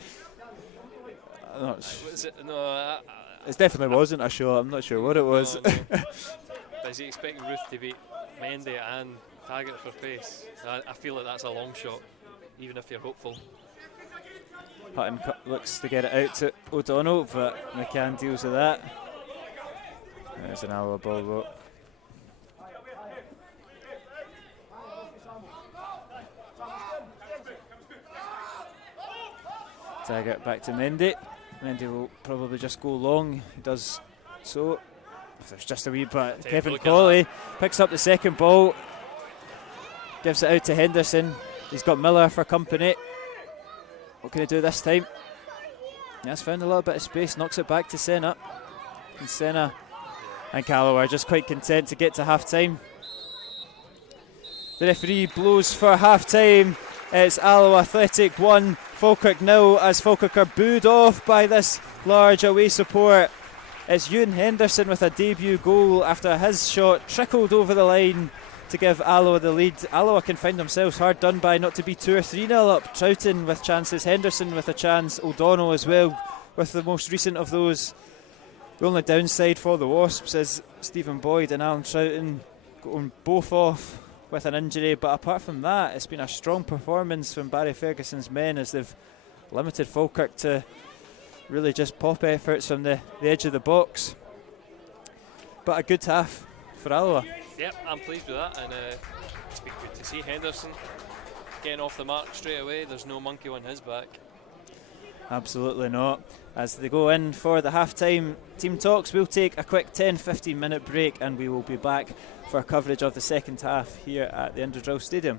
Was it? No. It definitely wasn't a shot. I'm not sure what it was. No. But is he expecting Ruth to beat Mendy and target for pace? I feel like that's a long shot, even if you're hopeful. Hutton looks to get it out to O'Donnell, but McCann deals with that. There's an Alloa ball though. Tag it back to Mendy. Mendy will probably just go long. He does so. There's just a wee bit. Kevin Colley picks up the second ball, gives it out to Henderson. He's got Miller for company. What can he do this time? He's found a little bit of space, knocks it back to Senna. And Senna and Calloway are just quite content to get to half time. The referee blows for half time. It's Alloa Athletic 1, Falkirk 0, as Falkirk are booed off by this large away support. It's Ewan Henderson with a debut goal after his shot trickled over the line to give Alloa the lead. Alloa can find themselves hard done by not to be 2 or 3-0 up. Troughton with chances, Henderson with a chance, O'Donnell as well with the most recent of those. The only downside for the Wasps is Stephen Boyd and Alan Troughton going both off with an injury, but apart from that, it's been a strong performance from Barry Ferguson's men as they've limited Falkirk to really just pop efforts from the edge of the box. But a good half for Alloa. Yep, I'm pleased with that, and it's been good to see Henderson getting off the mark straight away. There's no monkey on his back. Absolutely not. As they go in for the half-time team talks, we'll take a quick 10-15 minute break and we will be back for coverage of the second half here at the Indooroopilly Stadium.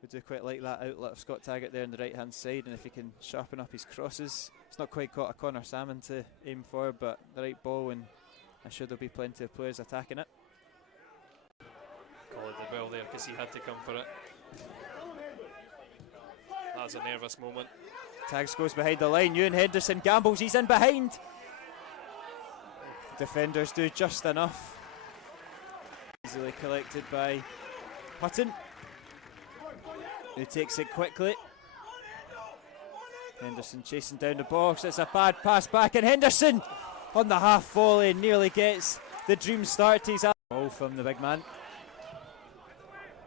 We do quite like that outlet of Scott Taggart there on the right hand side, and if he can sharpen up his crosses, it's not quite got a Connor Salmon to aim for, but the right ball, and I'm sure there'll be plenty of players attacking it. Called the bell there because he had to come for it. That was a nervous moment. Tags goes behind the line. Ewan Henderson gambles, he's in behind. Defenders do just enough. Easily collected by Hutton, who takes it quickly. Henderson chasing down the box. It's a bad pass back, and Henderson on the half volley nearly gets the dream start to his ball from the big man.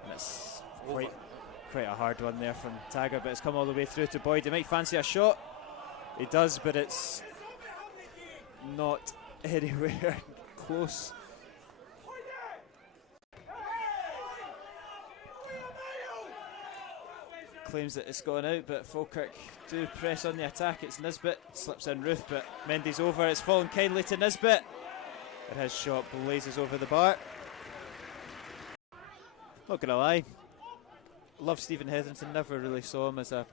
And it's quite a hard one there from Taggart, but it's come all the way through to Boyd. He might fancy a shot. He does, but it's not anywhere close. Claims that it's gone out, but Falkirk do press on the attack. It's Nisbet, slips in Ruth, but Mendy's over. It's fallen kindly to Nisbet. And his shot blazes over the bar. Not gonna lie, love Stephen Hetherington. Never really saw him as a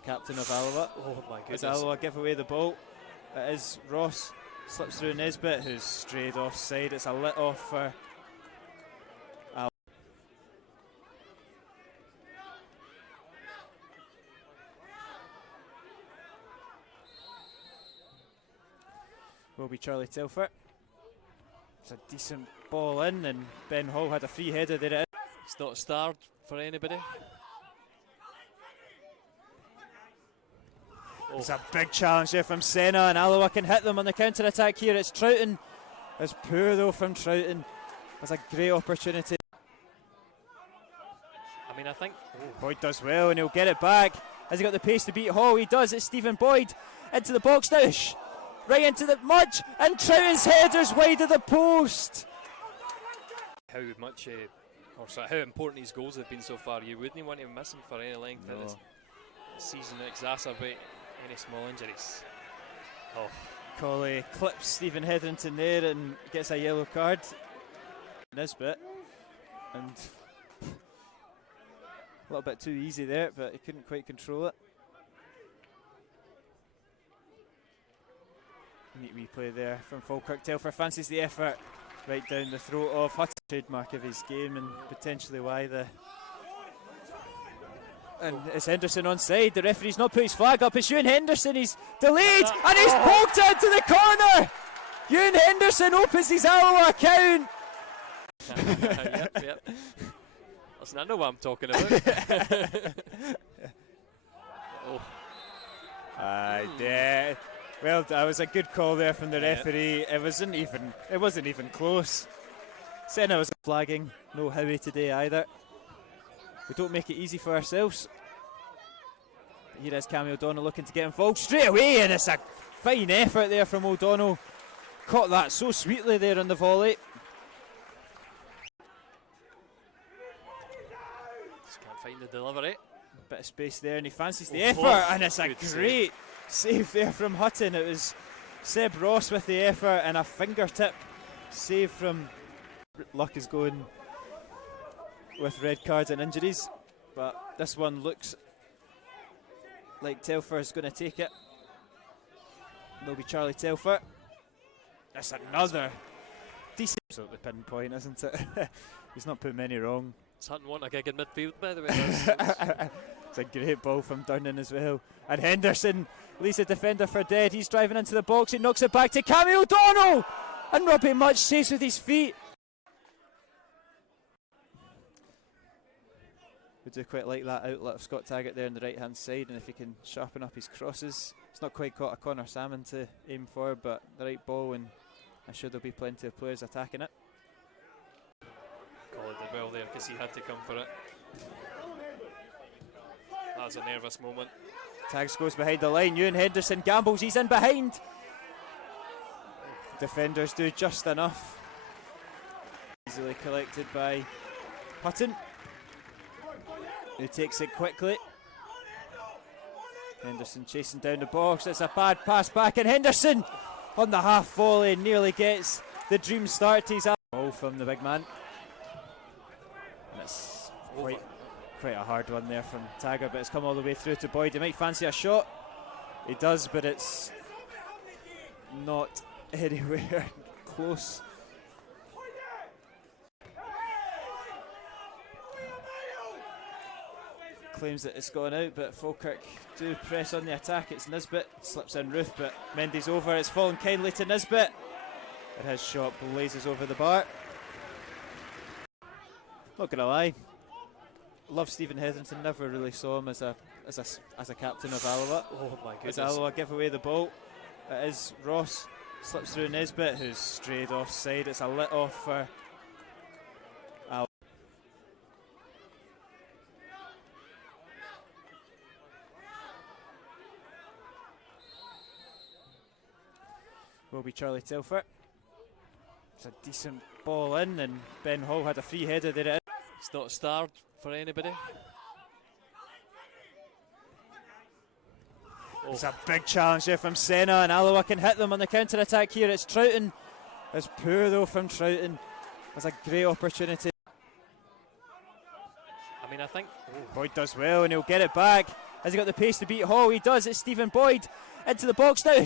captain of Alloa. Oh my goodness! As Alloa give away the ball, it is Ross slips through Nisbet, who's strayed offside. It's a lit off for Alloa. Will be Charlie Telford. It's a decent ball in, and Ben Hall had a free header there. It is. It's not starred for anybody. It's a big challenge there from Senna, and Alloa can hit them on the counter attack here. It's Troughton. It's poor though from Troughton. That's a great opportunity. I mean, I think Boyd does well, and he'll get it back. Has he got the pace to beat Hall? He does. It's Stephen Boyd into the box now. Right into the mudge, and Troughton's header's wide of the post. How much, or sorry, how important these goals have been so far. You wouldn't want to miss them for any length of this season to exacerbate any small injuries. Oh. Colley clips Stephen Hetherington there and gets a yellow card. Nisbet, and a little bit too easy there, but he couldn't quite control it. Neat replay there from Falkirk. Telfer fancies the effort right down the throat of Hutton. Trademark of his game, and potentially why the. And it's Henderson on side. The referee's not put his flag up. It's Ewan Henderson. He's delayed and he's poked it into the corner. Ewan Henderson opens his Alloa account. Yep. Listen, I know what I'm talking about. Yeah. Well, that was a good call there from the referee. It wasn't even close. Senna was flagging. No Howie today either. We don't make it easy for ourselves. But here is Cammy O'Donnell looking to get involved straight away, and it's a fine effort there from O'Donnell. Caught that so sweetly there on the volley. Just can't find the delivery. Bit of space there, and he fancies the effort, and it's a great save there from Hutton. It was Seb Ross with the effort, and a fingertip save from. Luck is going with red cards and injuries, but this one looks like Telfer is going to take it. There'll be Charlie Telfer. That's another decent, absolutely pinpoint, isn't it? He's not put many wrong. Does Hutton want a gig in midfield, by the way? It's a great ball from Durnan as well. And Henderson leaves the defender for dead. He's driving into the box. He knocks it back to Cammy O'Donnell, and Robbie Mudge saves with his feet. We do quite like that outlet of Scott Taggart there on the right hand side, and if he can sharpen up his crosses. It's not quite caught a Connor Salmon to aim for, but the right ball, and I'm sure there'll be plenty of players attacking it. Call it the well there because he had to come for it. That was a nervous moment. Tags goes behind the line. Ewan Henderson gambles, he's in behind. Defenders do just enough. Easily collected by Hutton, who takes it quickly. Henderson chasing down the box. It's a bad pass back, and Henderson on the half volley nearly gets the dream start to his ball from the big man. And it's quite a hard one there from Taggart, but it's come all the way through to Boyd. He might fancy a shot. He does, but it's not anywhere close. Claims that it's gone out, but Falkirk do press on the attack. It's Nisbet, slips in Ruth, but Mendy's over. It's fallen kindly to Nisbet, and his shot blazes over the bar. Not gonna lie, love Stephen Hetherington. Never really saw him as a captain of Alloa. Oh my goodness! As Alloa give away the ball, it is Ross slips through Nisbet, who's strayed offside. It's a lit off for Alloa. will be Charlie Telford. It's a decent ball in, and Ben Hall had a free header there. It's not starred for anybody. It's a big challenge there from Senna, and Alloa can hit them on the counter attack here. It's Troughton. It's poor though from Troughton. That's a great opportunity. I mean, I think Boyd does well, and he'll get it back. Has he got the pace to beat Hall? He does. It's Stephen Boyd into the box now.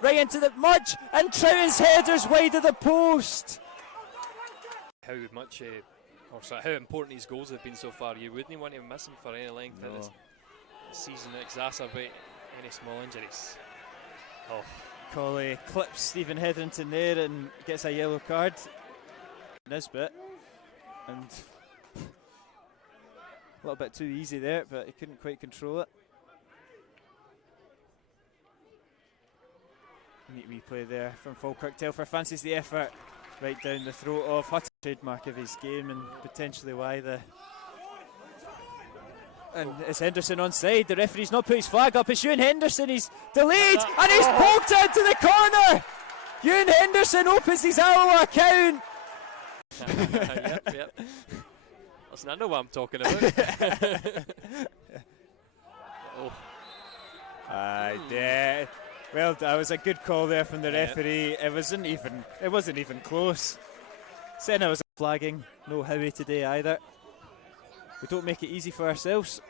Right into the mudge, and Troughton's header's wide of the post. How much, or sorry, how important his goals have been so far. You wouldn't want to miss them for any length of this season to exacerbate any small injuries. Colley clips Stephen Hetherington there and gets a yellow card. Nisbet, and a little bit too easy there, but he couldn't quite control it. Neat replay there from Falkirk. Telfer fancies the effort right down the throat of Hutton. Trademark of his game, and potentially why the. And it's Henderson onside. The referee's not put his flag up. It's Ewan Henderson. He's delayed, and he's poked it into the corner. Ewan Henderson opens his Alloa account. Yep. Listen, I know what I'm talking about. Well, that was a good call there from the referee. It wasn't even close. Senna was flagging. No Howie today either. We don't make it easy for ourselves.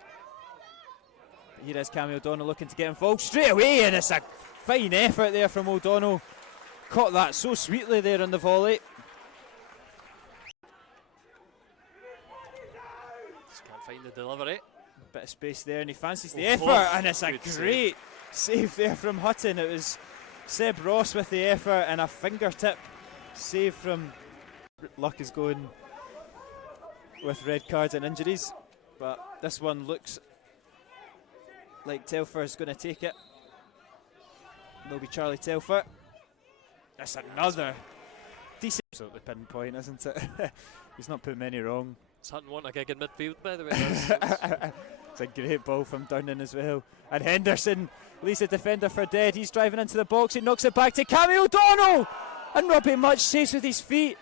But here is Cammy O'Donnell looking to get involved straight away, and it's a fine effort there from O'Donnell. Caught that so sweetly there on the volley. Just can't find the delivery. Bit of space there, and he fancies the effort, and it's a great save there from Hutton. It was Seb Ross with the effort, and a fingertip save from. Luck is going with red cards and injuries, but this one looks like Telfer is going to take it. There'll be Charlie Telfer. That's another decent, absolutely pinpoint, isn't it? He's not put many wrong. It's Hutton wanting a gig in midfield, by the way. It's a great ball from Durnan as well. And Henderson leaves the defender for dead. He's driving into the box. He knocks it back to Cammy O'Donnell, and Robbie Much saves with his feet.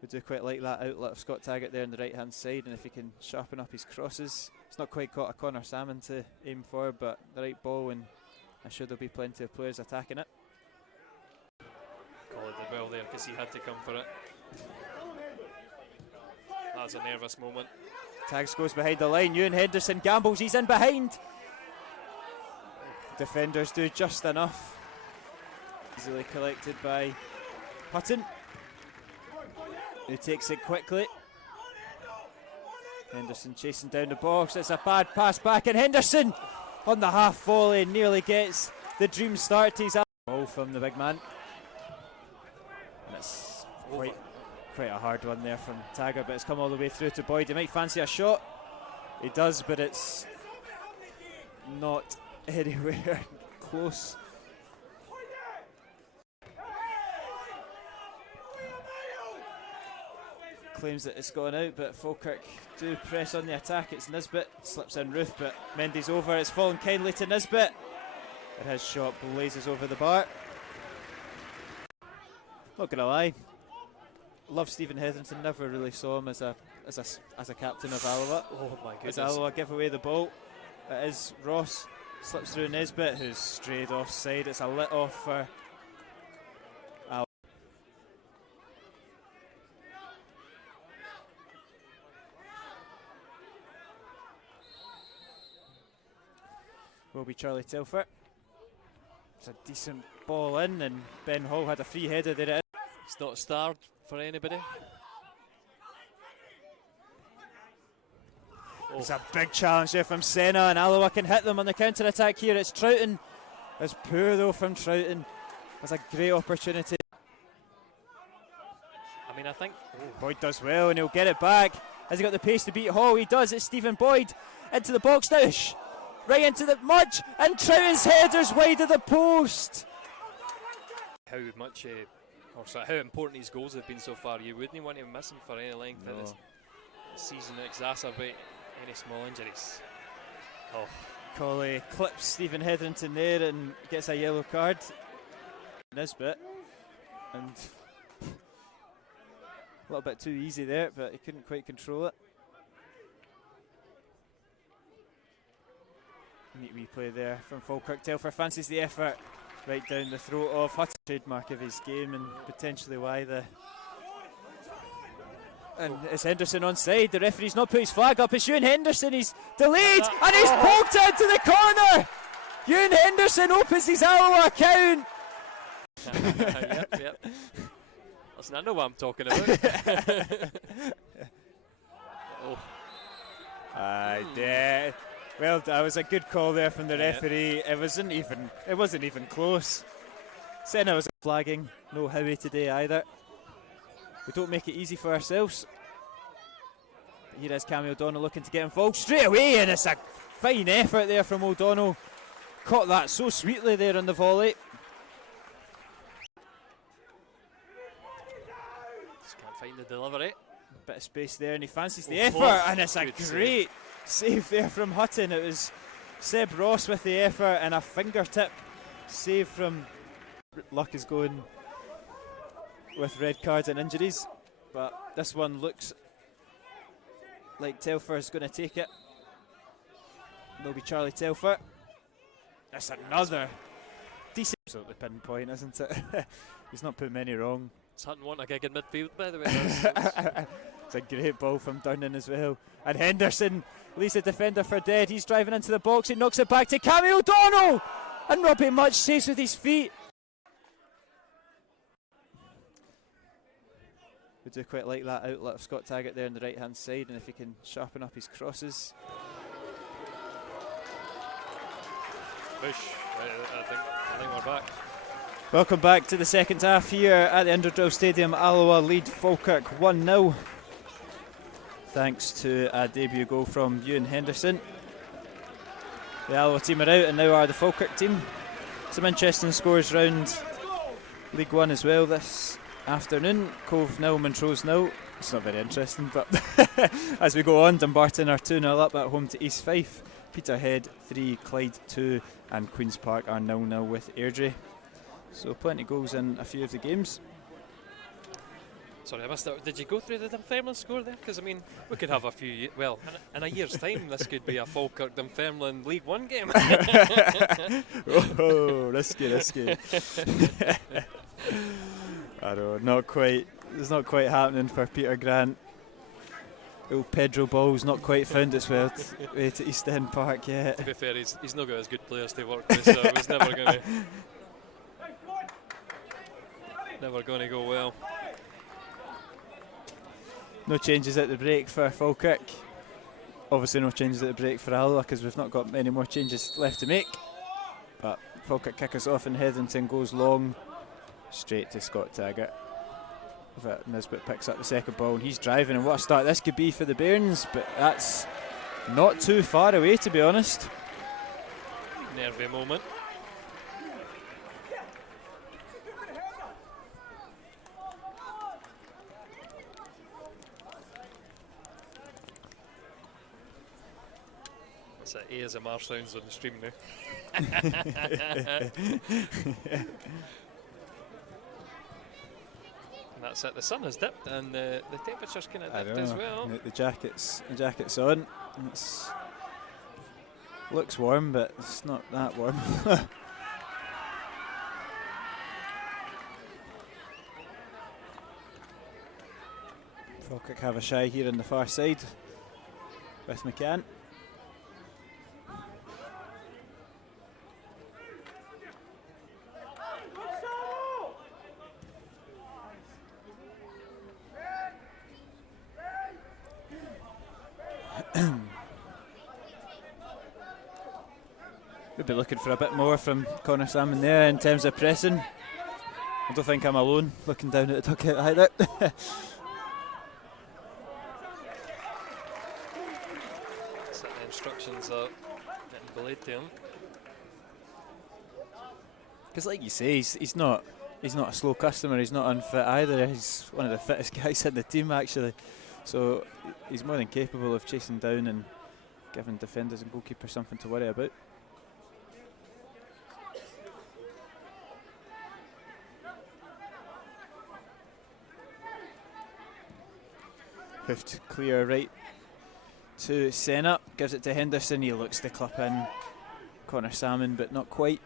We do quite like that outlet of Scott Taggart there on the right hand side, and if he can sharpen up his crosses. It's not quite got a Connor Salmon to aim for, but the right ball, and I'm sure there'll be plenty of players attacking it. Colley did well there because he had to come for it. That's a nervous moment. Tags goes behind the line. Ewan Henderson gambles, he's in behind. Defenders do just enough. Easily collected by Hutton, who takes it quickly. Henderson chasing down the box. It's a bad pass back, and Henderson on the half volley nearly gets the dream start to his ball from the big man. And it's quite a hard one there from Taggart, but it's come all the way through to Boyd. He might fancy a shot. He does, but it's not anywhere close. Claims that it's gone out, but Falkirk do press on the attack. It's Nisbet, slips in Roof, but Mendy's over. It's fallen kindly to Nisbet, and his shot blazes over the bar. Not gonna lie, love Stephen Hetherington. Never really saw him as a captain of Alloa. Oh my goodness! As Alloa give away the ball, it is Ross slips through Nisbet, who's strayed offside. It's a lit off for Alloa. Will be Charlie Telfer. It's a decent ball in, and Ben Hall had a free header there. It's not starred for anybody. It's a big challenge there from Senna, and Alloa can hit them on the counter attack here. It's Troughton. It's poor though from Troughton. That's a great opportunity. I mean, I think Boyd does well, and he'll get it back. Has he got the pace to beat Hall? He does. It's Stephen Boyd into the box now. Right into the mudge, and Troughton's header's wide of the post. How much, or sorry, how important his goals have been so far. You wouldn't want to miss them for any length of this season to exacerbate any small injuries. Colley clips Stephen Hetherington there and gets a yellow card. Nisbet, and a little bit too easy there, but he couldn't quite control it. Neat replay there from Falkirk. Telfer fancies the effort right down the throat of Hutton. Trademark of his game and potentially why the... And it's Henderson onside. The referee's not put his flag up. It's Ewan Henderson. He's delayed and he's poked it into the corner. Ewan Henderson opens his Alloa account. Yep. Listen, I know what I'm talking about. Well, that was a good call there from the referee. It wasn't even close. Senna was flagging. No Howie today either. We don't make it easy for ourselves. But here is Cammy O'Donnell looking to get involved straight away, and it's a fine effort there from O'Donnell. Caught that so sweetly there on the volley. Just can't find the delivery. Bit of space there, and he fancies the effort, and it's a great save there from Hutton. It was Seb Ross with the effort and a fingertip save from... Luck is going with red cards and injuries, but this one looks like Telfer is going to take it. It'll be Charlie Telfer. That's another decent, absolutely pinpoint, isn't it? He's not put many wrong. Does Hutton want a gig in midfield, by the way? It's a great ball from Durnan as well. And Henderson leaves the defender for dead. He's driving into the box. He knocks it back to Cammy O'Donnell. And Robbie Much saves with his feet. We do quite like that outlet of Scott Taggart there on the right hand side, and if he can sharpen up his crosses. Push. I think we're back. Welcome back to the second half here at the Underdrill Stadium. Alloa lead Falkirk 1-0. Thanks to a debut goal from Ewan Henderson. The Alloa team are out and now are the Falkirk team. Some interesting scores round League One as well this afternoon. Cove 0, Montrose 0. It's not very interesting, but as we go on, Dumbarton are 2-0 up at home to East Fife. Peterhead 3, Clyde 2, and Queen's Park are 0-0 with Airdrie. So plenty of goals in a few of the games. Sorry, I missed it. Did you go through the Dunfermline score there? Because, I mean, we could have a few... Well, in a year's time, this could be a Falkirk-Dunfermline League One game. Oh, risky. I know, not quite. It's not quite happening for Peter Grant. Old Pedro Ball's not quite found its way to East End Park yet. To be fair, he's not got as good players to work with, so it was never going to go well. No changes at the break for Falkirk. Obviously no changes at the break for Alloa because we've not got many more changes left to make. But Falkirk kick us off and Hetherington goes long straight to Scott Taggart. But Nisbet picks up the second ball and he's driving, and what a start this could be for the Bairns, but that's not too far away, to be honest. Nervy moment. That's it, ASMR sounds on the stream now. That's it. The sun has dipped and the temperature's kind of dipped as well. The jacket's on. Looks warm, but it's not that warm. Falkirk have a shy here on the far side with McCann. We'll be looking for a bit more from Connor Salmon there in terms of pressing. I don't think I'm alone looking down at the dugout either. So the instructions are getting belayed to him. Because like you say, he's not a slow customer, he's not unfit either. He's one of the fittest guys in the team actually. So he's more than capable of chasing down and giving defenders and goalkeepers something to worry about. Hoofed clear right to Senna, gives it to Henderson, he looks to clip in Connor Salmon but not quite.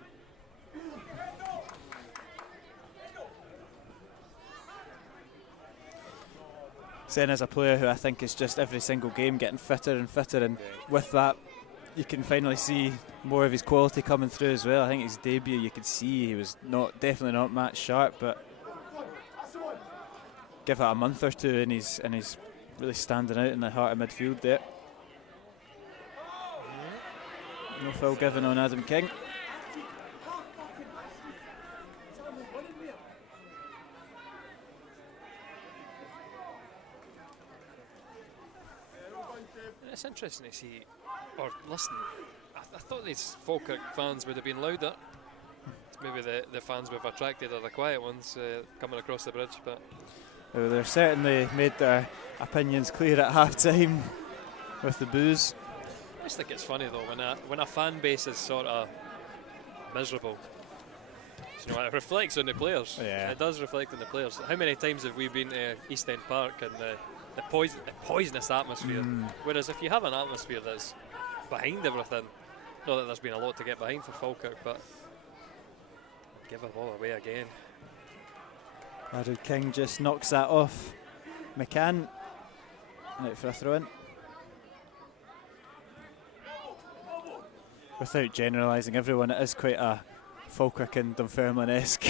Senna's a player who I think is just every single game getting fitter and fitter, and with that you can finally see more of his quality coming through as well. I think his debut you could see he was definitely not match sharp, but give it a month or two and he's really standing out in the heart of midfield there. No foul given on Adam King. It's interesting to see, or listen, I thought these Falkirk fans would have been louder. It's maybe the fans we've attracted are the quiet ones coming across the bridge, but they've certainly made their opinions clear at half time with the boos. I just think it's funny though when a fan base is sort of miserable. You know, it reflects on the players. Yeah. It does reflect on the players. How many times have we been to East End Park and the poisonous atmosphere? Whereas if you have an atmosphere that's behind everything, not that there's been a lot to get behind for Falkirk, but give it all away again. Adam King just knocks that off McCann. Out for a throw in. Without generalising everyone, it is quite a Falkirk and Dunfermline-esque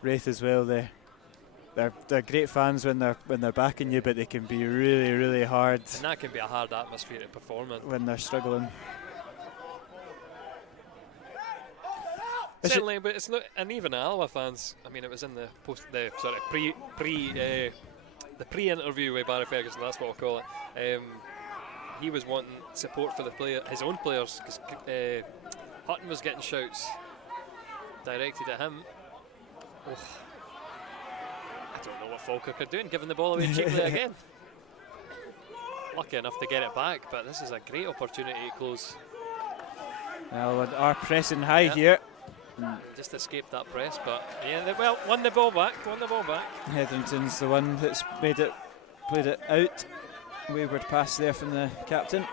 wraith as well. They're great fans when they're backing you, but they can be really, really hard. And that can be a hard atmosphere to perform in when they're struggling. Certainly, but it's not. And even Alloa fans. I mean, it was in the pre-interview with Barry Ferguson. That's what I'll call it. He was wanting support for his own players, because Hutton was getting shouts directed at him. Oh. I don't know what Falkirk are doing, giving the ball away cheaply again. Lucky enough to get it back, but this is a great opportunity to close. Well, are pressing high here. Just escaped that press, but yeah, they won the ball back. Hetherington's the one that's played it out. Wayward pass there from the captain.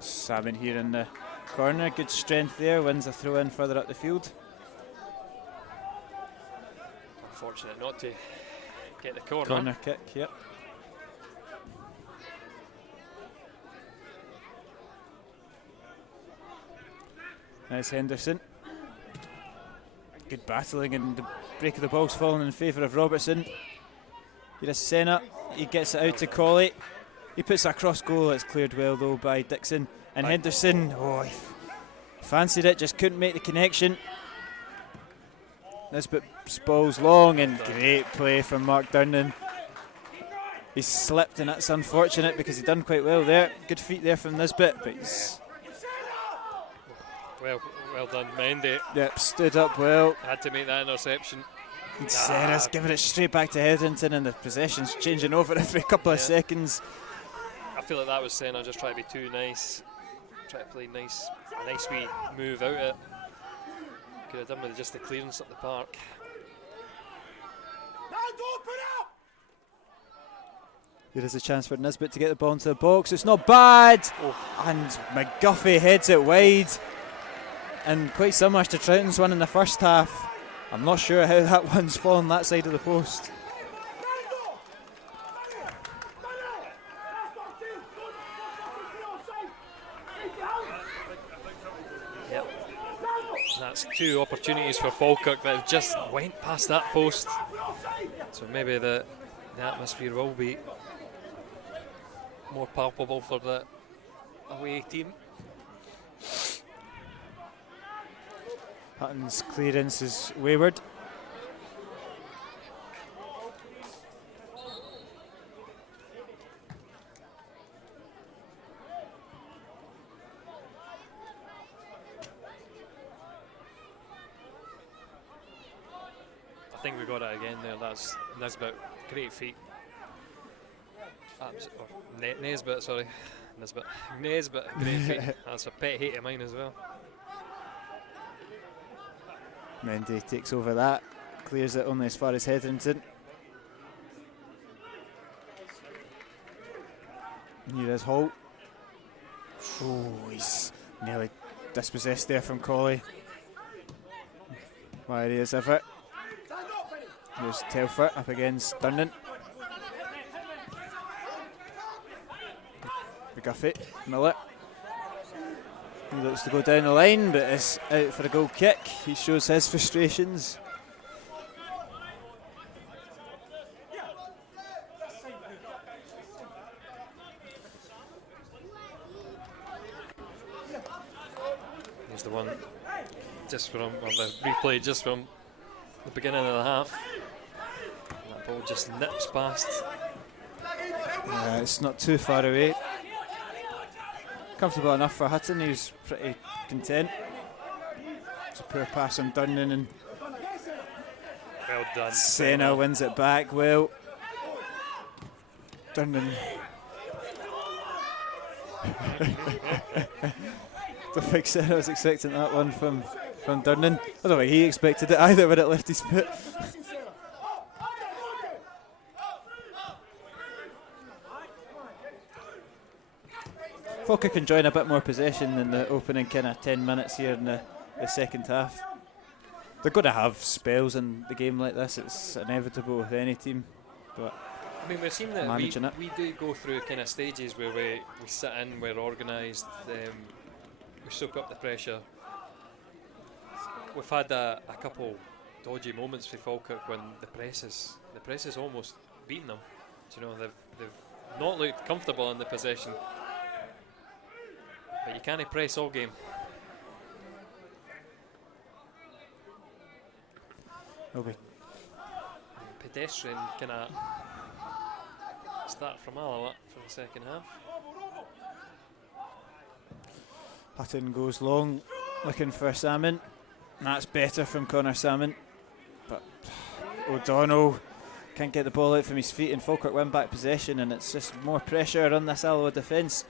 Salmon here in the corner, good strength there, wins a throw in further up the field. Unfortunate not to get the corner. Corner kick, yep. Nice Henderson. Good battling, and the break of the ball's fallen in favour of Robertson. Here is Senna, he gets it out to Colley. He puts a cross goal, it's cleared well though by Dixon. And Henderson, he fancied it, just couldn't make the connection. Nisbet ball's long, and great play from Mark Durnan. He slipped, and that's unfortunate because he done quite well there. Good feet there from Nisbet, but he's... Well done, Mendy. Yep, stood up well. Had to make that interception. Senna's giving it straight back to Hetherington, and the possession's changing over every couple of seconds. I feel like that was Senna just trying to be too nice. Try to play a nice wee move out it. Could have done with just the clearance up the park. Here is a chance for Nisbet to get the ball into the box. It's not bad, and McGuffey heads it wide. And quite similar to Troughton's one in the first half. I'm not sure how that one's fallen that side of the post. Yep. That's two opportunities for Falkirk that just went past that post. So maybe the atmosphere will be more palpable for the away team. Hutton's clearance is wayward. I think we got it again there. That's Nisbet, great feet. Nesbit, sorry. Nesbit, great feet. That's a pet hate of mine as well. Mendy takes over that, clears it only as far as Hetherington. Here is Holt. Oh, he's nearly dispossessed there from Colley. Wary as ever. Here's Telford up against Durnan. McGuffey, Miller. He looks to go down the line, but is out for a goal kick. He shows his frustrations. Here's the one just from, or the replay just from the beginning of the half. That ball just nips past. It's not too far away. Comfortable enough for Hutton, he's pretty content. It's a poor pass on Durnan, and Well done. Senna wins it back well. Durnan. The big Senna was expecting that one from Durnan. I don't think he expected it either when it left his foot. Falkirk enjoying a bit more possession in the opening kind of 10 minutes here in the second half. They're going to have spells in the game like this. It's inevitable with any team. But I mean, we've seen that we do go through kind of stages where we sit in, we're organised, we soak up the pressure. We've had a couple dodgy moments for Falkirk when the press is almost beaten them. Do you know, they've not looked comfortable in the possession. But you can't press all game. Okay. Pedestrian kind of start from Alloa for the second half. Hutton goes long, looking for Salmon. That's better from Connor Salmon. But O'Donnell can't get the ball out from his feet, and Falkirk win back possession, and it's just more pressure on this Alloa defence.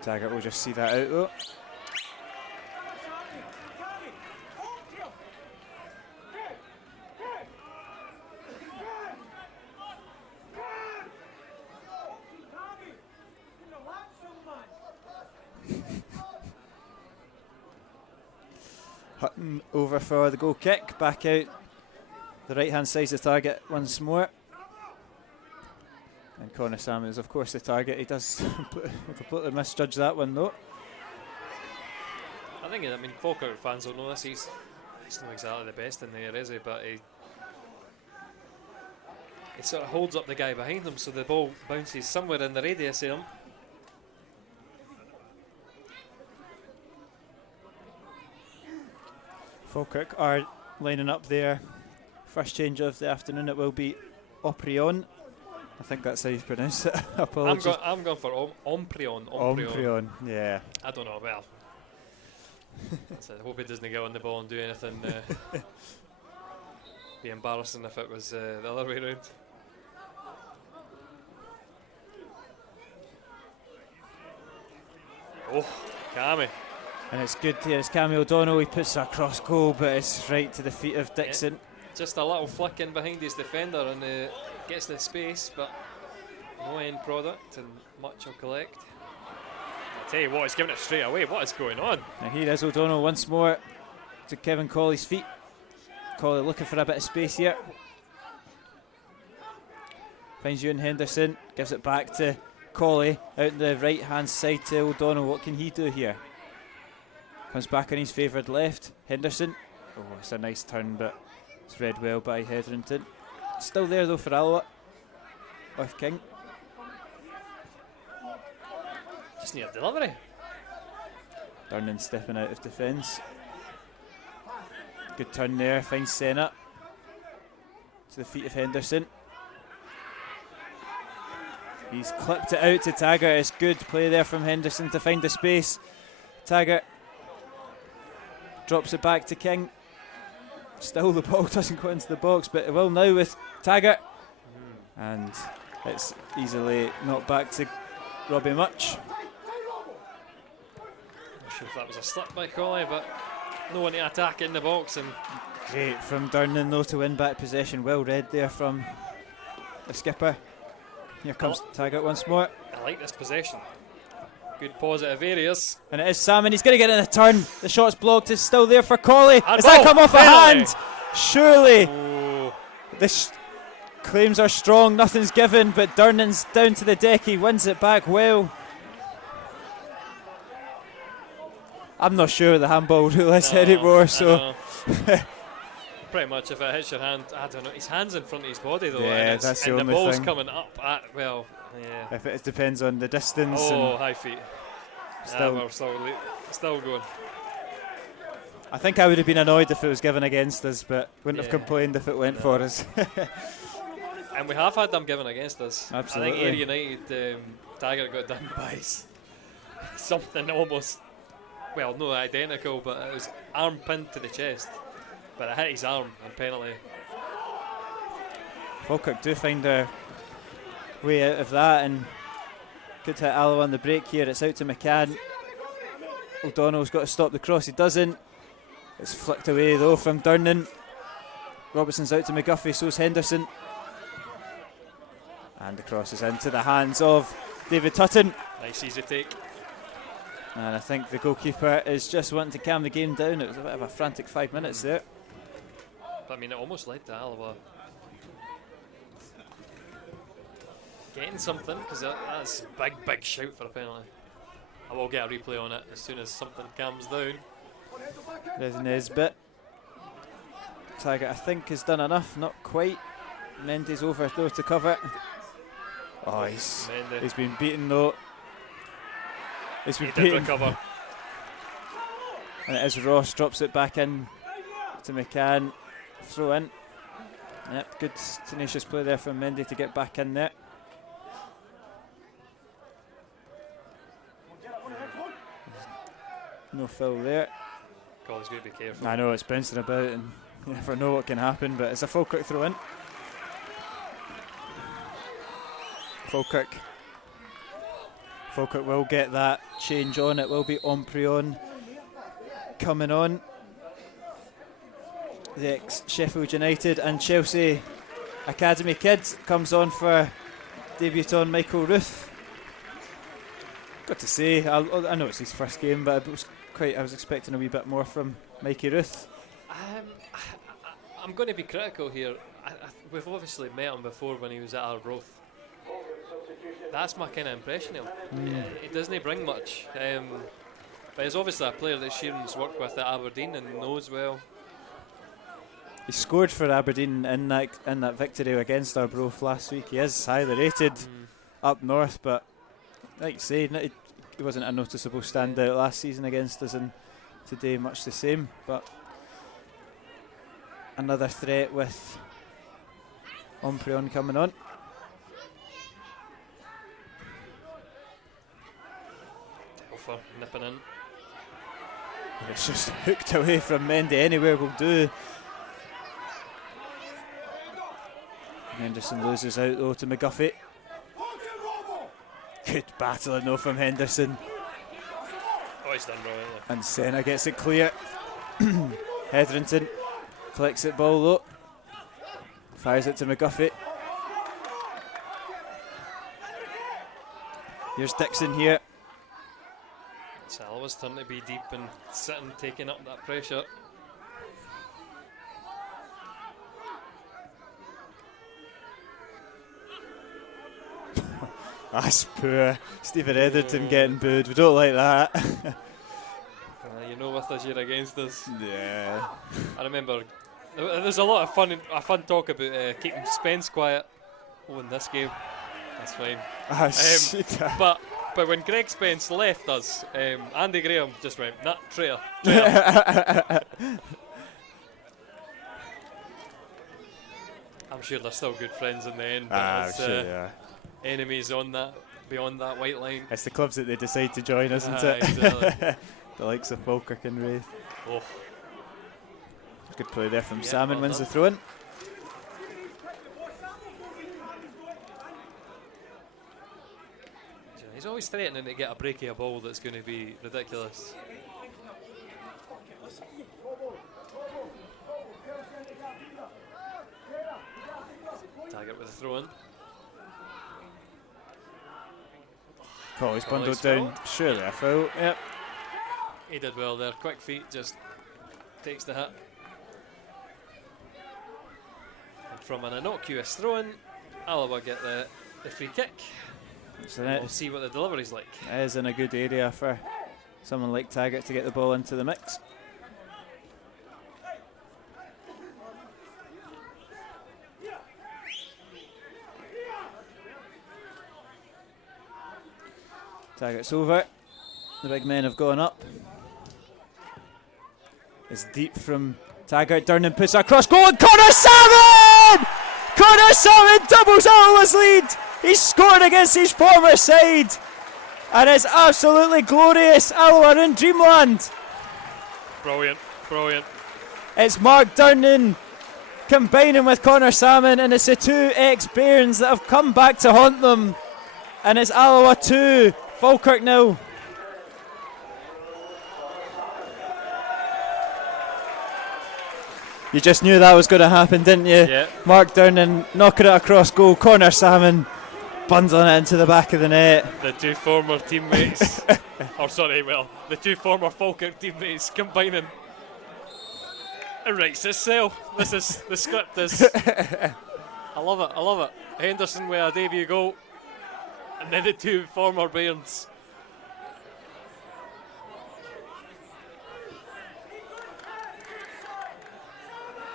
Taggart will just see that out though. Hutton over for the goal kick, back out the right hand side of the target once more. And Connor Salmon is of course the target. He does completely misjudge that one though. I mean Falkirk fans don't know this. He's not exactly the best in there, is he? But he sort of holds up the guy behind him, so the ball bounces somewhere in the radius of him. Falkirk are lining up their first change of the afternoon. It will be Oprion. I think that's how you pronounce it. Apologies. I'm going for Omprion. Omprion, yeah. I don't know, well. I hope he doesn't get on the ball and do anything. Be embarrassing if it was the other way around. Oh, Cammy. And it's good here. It's Cammy O'Donnell. He puts a cross goal, but it's right to the feet of Dixon. Yeah, just a little flick in behind his defender and gets the space, but no end product, and much will collect. I tell you what, he's giving it straight away. What is going on? And here is O'Donnell once more to Kevin Colley's feet. Colley looking for a bit of space here. Finds Ewan Henderson, gives it back to Colley out the right hand side to O'Donnell. What can he do here? Comes back on his favoured left. Henderson. Oh, it's a nice turn, but it's read well by Hetherington. Still there though for Alloa. With King. Just need a delivery. Durnan stepping out of defence. Good turn there. Finds Senna to the feet of Henderson. He's clipped it out to Taggart. It's good play there from Henderson to find the space. Taggart drops it back to King. Still the ball doesn't go into the box, but it will now with Taggart. And it's easily not back to Robbie Much. Not sure if that was a slip by Colley, but no one to attack in the box. And great from Durnan though to win back possession. Well read there from the skipper. Here comes Taggart once more. I like this possession. Good positive areas. And it is Salmon. He's going to get in a turn. The shot's blocked. It's still there for Colley. Has ball. that come off a Penalty. hand? Surely. Oh. This claims are strong. Nothing's given, but Durnan's down to the deck. He wins it back well. I'm not sure the handball rule is anymore, so. Pretty much if it hits your hand, I don't know. His hand's in front of his body though, Yeah, and, that's the and only the ball's thing. coming up at, well, yeah. If it depends on the distance. Oh, and high feet. still, We're still going. I think I would have been annoyed if it was given against us, but wouldn't have Yeah. complained if it went for us. And we have had them given against us. Absolutely. I think Ayr United, Taggart got done by something almost, well, no identical, but it was arm pinned to the chest. But it hit his arm and penalty. Falkirk do find their way out of that and could hit Alloa on the break here. It's out to McCann. O'Donnell's got to stop the cross. He doesn't. It's flicked away though from Durnan. Robertson's out to McGuffey, so's Henderson. And the cross is into the hands of David Tutton. Nice easy take. And I think the goalkeeper is just wanting to calm the game down. It was a bit of a frantic 5 minutes there. But I mean, it almost led to Alloa getting something, because that's a big shout for a penalty. I will get a replay on it as soon as something calms down. There's Nesbitt. Taggart, I think, has done enough. Not quite. Mendy's over though to cover. Oh, he's been beaten though. He's been He did beaten. recover. And it is Ross, drops it back in to McCann. Throw in. Yep, good tenacious play there from Mendy to get back in there. No foul there. Colley's got to be careful. I know it's bouncing about and you never know what can happen, but it's a Falkirk throw in. Falkirk will get that change on. It will be Omprion coming on. The ex-Sheffield United and Chelsea Academy kid comes on for debutant Michael Ruth. Got to say, I know it's his first game, but I was expecting a wee bit more from Mikey Ruth. I'm going to be critical here. We've obviously met him before when he was at Arbroath. That's my kind of impression of him. He doesn't bring much, but he's obviously a player that Sheeran's worked with at Aberdeen and knows well. He scored for Aberdeen in that victory against Arbroath last week. He is highly rated up north, but like you say, he wasn't a noticeable standout last season against us, and today much the same. But another threat with Omprion coming on. Telfer nipping in. It's just hooked away from Mendy. Anywhere will do. Henderson loses out though to McGuffey. Good battling though from Henderson. Oh, he's done wrong, isn't he? And Senna gets it clear. Hetherington collects it ball though. Fires it to McGuffey. Here's Dixon here. It's Alloa's turn to be deep and sitting, taking up that pressure. That's poor. Stephen Hetherington getting booed. We don't like that. You know, with us, you're against us. Yeah. I remember there's a lot of fun talk about keeping Spence quiet. Oh, in this game, that's fine. But when Greg Spence left us, Andy Graham just went, nah, traitor. I'm sure they're still good friends in the end, but it's sure, yeah. enemies on that, beyond that white line. It's the clubs that they decide to join, isn't it? Exactly. The likes of Falkirk and Wraith. Oh, Good play there from Yeah, Salmon, well wins done. the throw in. He's always threatening to get a break of a ball that's going to be ridiculous. Taggart with a throw in. Colley's bundled Colley's down. foul. Surely a foul. Yep. He did well there. Quick feet, just takes the hit. And from an innocuous throw in, Alloa get the free kick. We'll see what the delivery's like. It is in a good area for someone like Taggart to get the ball into the mix. Taggart's over. The big men have gone up. It's deep from Taggart. Durnan puts it across goal and Connor Salmon! Connor Salmon doubles Alloa's lead. He's scored against his former side. And it's absolutely glorious. Alloa in dreamland. Brilliant, brilliant. It's Mark Durnan combining with Connor Salmon, and it's the two ex-Bairns that have come back to haunt them. And it's Alloa 2, Falkirk 0. You just knew that was going to happen, didn't you? Yeah. Mark Durnan knocking it across goal. Connor Salmon bundling it into the back of the net. The two former teammates, the two former Falkirk teammates combining. It writes itself. This is the script is. I love it. I love it. Henderson with a debut goal, and then the two former Bairns.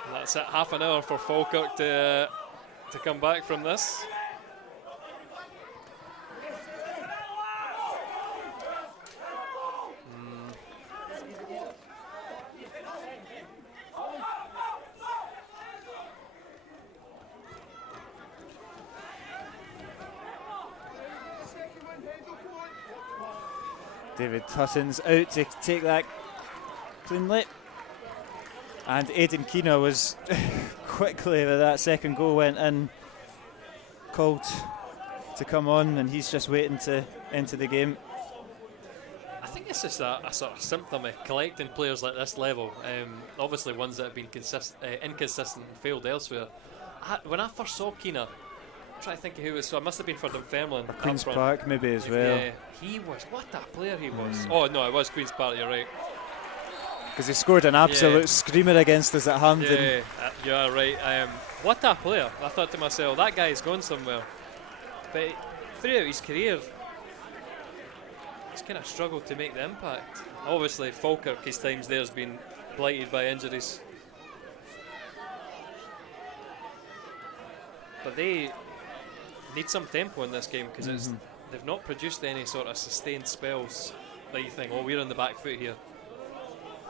And that's it. Half an hour for Falkirk to come back from this. David Hutton's out to take that cleanly. And Aidan Keena was quickly, with that second goal went in, called to come on, and he's just waiting to enter the game. I think it's just a sort of symptom of collecting players like this level. Obviously ones that have been inconsistent and failed elsewhere. When I first saw Keena, I'm trying to think of who it was, so it must have been for Dunfermline. Or Queen's Park maybe as well. Yeah, he was, what a player he was. Oh no, it was Queen's Park, you're right. Because he scored an absolute screamer against us at Hampden. Yeah, you're right. What a player. I thought to myself, that guy's gone somewhere. But throughout his career, he's kind of struggled to make the impact. Obviously, Falkirk, his times there has been blighted by injuries. But they need some tempo in this game because they've not produced any sort of sustained spells that you think, oh, we're on the back foot here.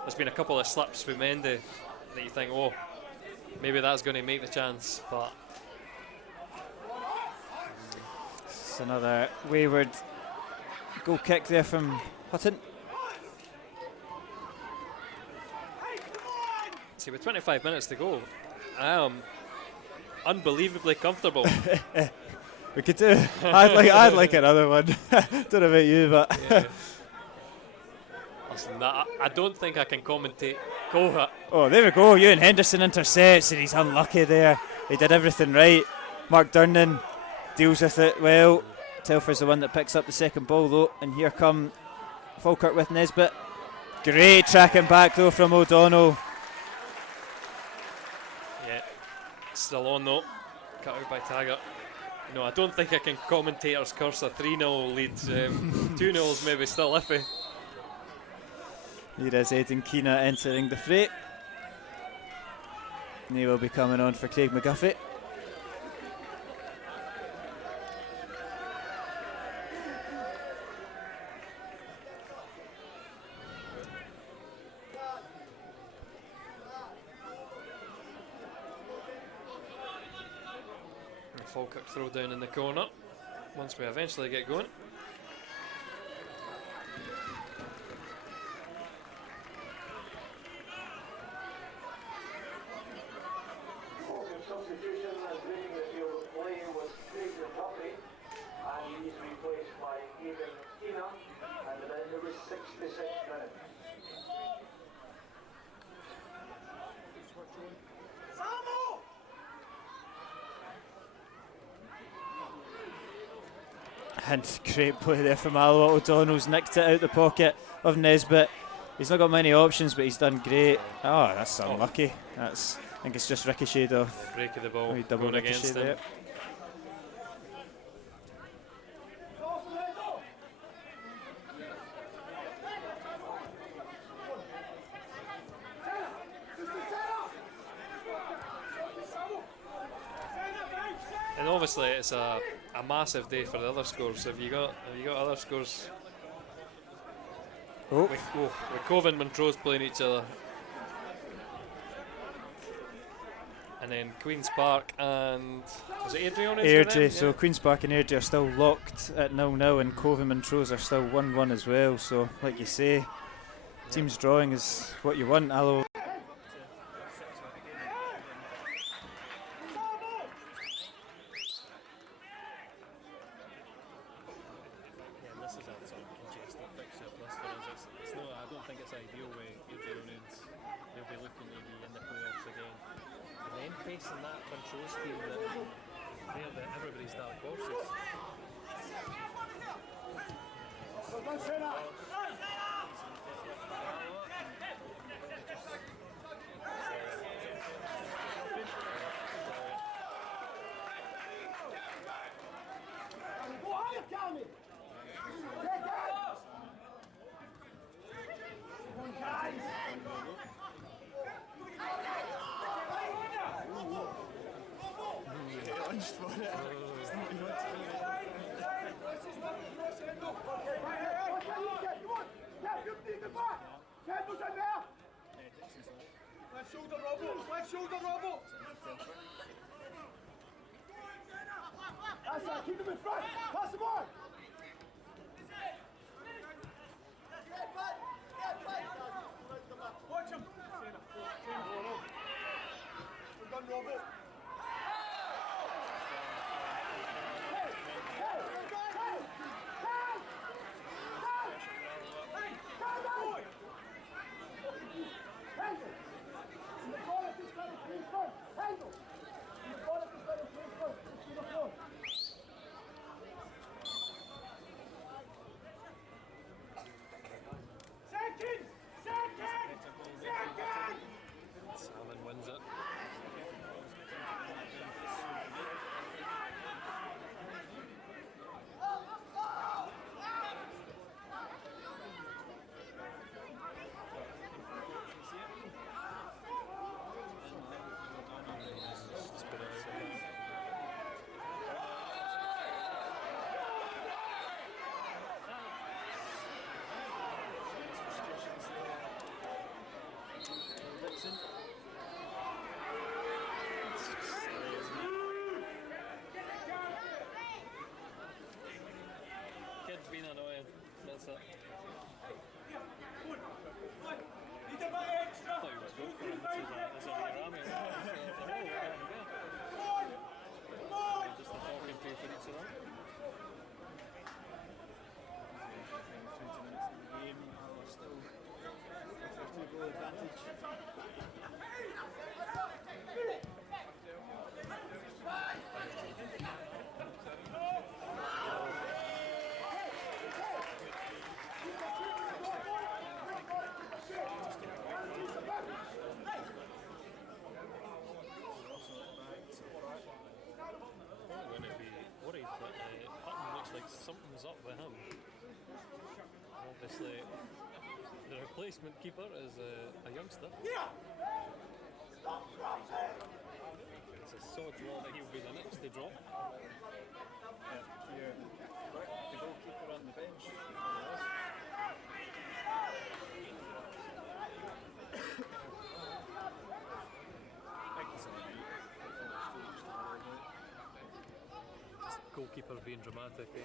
There's been a couple of slips with Mendy that you think, oh, maybe that's going to make the chance, but it's another wayward goal kick there from Hutton. see, with 25 minutes to go, I am unbelievably comfortable. We could do. I'd like another one. Don't know about you, but Yeah. Listen, I don't think I can commentate. Go hit. oh, there we go. Ewan Henderson intercepts, and he's unlucky there. He did everything right. Mark Durnan deals with it well. Telfer's the one that picks up the second ball though, and here come Falkirk with Nesbitt. Great tracking back though from O'Donnell. Yeah, still on though. Cut out by Taggart. No, I don't think I can commentator's curse a 3-0 lead. 2-0's maybe still iffy. Here is Aidan Keena entering the fray. And he will be coming on for Craig McGuffey. Falkirk throw down in the corner once we eventually get going. substitution and breaking the field of play was Craig Duffy, and he's replaced by Aidan Tina, and then it was 66 minutes. And great play there from Alloa. O'Donnell's nicked it out the pocket of Nesbitt. He's not got many options, but he's done great. Oh, that's unlucky. I think it's just ricocheted off. Break of the ball, Double going ricochet against there. him. And obviously it's a massive day for the other scores. Have you got other scores? Oh, With Cove and Montrose playing each other. And then Queen's Park and was it Airdrie on Airdrie, so Queen's Park and Airdrie are still locked at 0-0, and Cove and Montrose are still 1-1 as well. So, like you say, teams drawing is what you want. Alloa. Facing that Montrose team that everybody's dark horses. Left shoulder, Robbo! That's it, keep him in front! Pass him on! Watch him! Well done, Robbo! Salmon wins it. Kid's been annoying. That's it. I thought he was good for him to as a rear army. Just a talking to for each of them. 20 minutes in the game, Alloa still with their 2-goal advantage. Something's up with him. Obviously, the replacement keeper is a youngster. It's a sore draw that he'll be the next to drop. Here, the goalkeeper on the bench. Goalkeeper being dramatic, eh?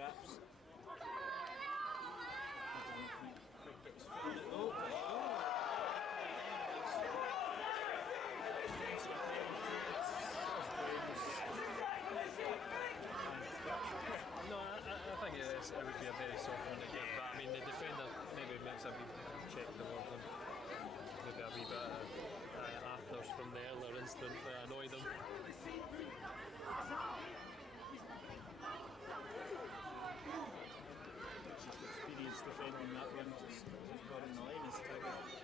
scraps. Quite get his foot on it though. No, I think it would be a very soft one to get, but I mean the defender maybe makes a wee check towards him. Maybe a wee bit of afters from the earlier incident that annoyed him. Just experienced defending that one, just got in the line as Tiger hooks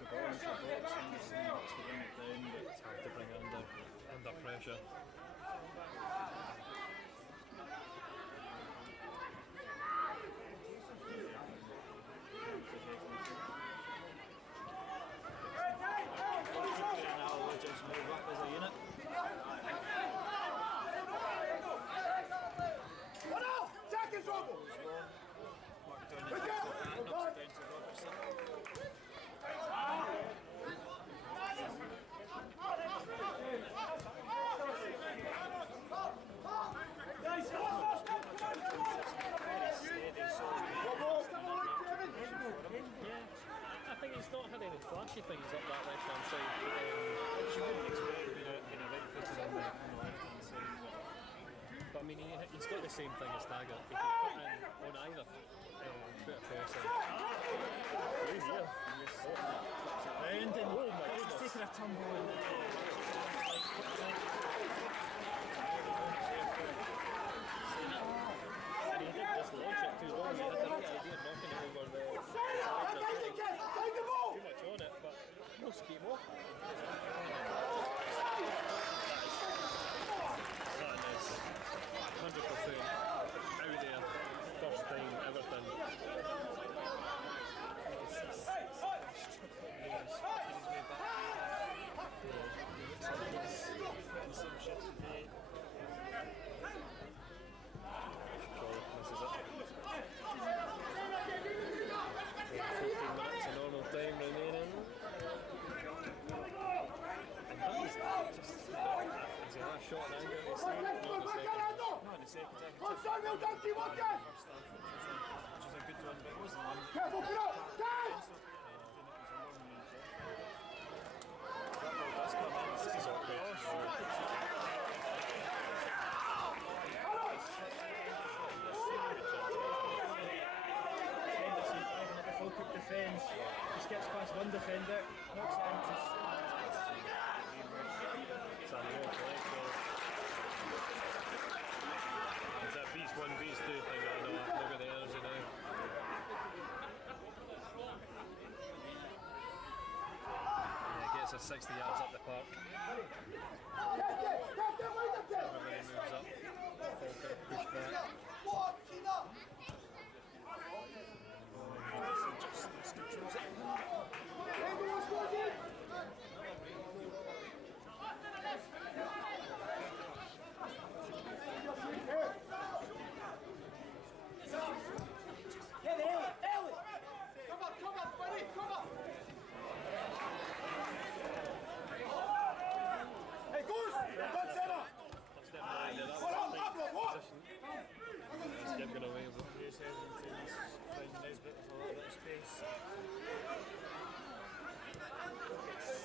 the ball into the box. Anderson looks to bring it down, but It's hard to bring it under pressure. and Alloa just move up as a unit. Second trouble! Mark Downing takes the fan, knocks it down to Robertson. Yeah, I think he's not had any flashy things up that left hand side. You wouldn't expect being a right footed on the left hand side. But I mean, he's got the same thing as Taggart. He can put in on either foot of person. He's here. Round and Oh my he's goodness. taking a tumble in And he didn't just launch it too long. He had the right idea of knocking it over the. Too much on it, but no scheme off. That is 100% out there. First time, everything. This is it. 15 minutes of normal time remaining. And he's just. Is he that shot and anger? He's not in the second. not in the second half. First half, which is a good one, but it wasn't one. Careful, put up! Dad! That ball does come in. This is awkward. Henderson driving at the Falkirk defence. Just gets past one defender, knocks it into. It's a low collector. It's that beats one, beats two thing. I know. Look at the energy now. Yeah, gets us 60 yards up the park. Everybody moves up. Falkirk push back. Just controls it. Come on, buddy, come on! Hey, Goose! Good center! That's definitely the position. He's giving away. Here's Hetherington, he's finding Nesbitt with a little bit of space.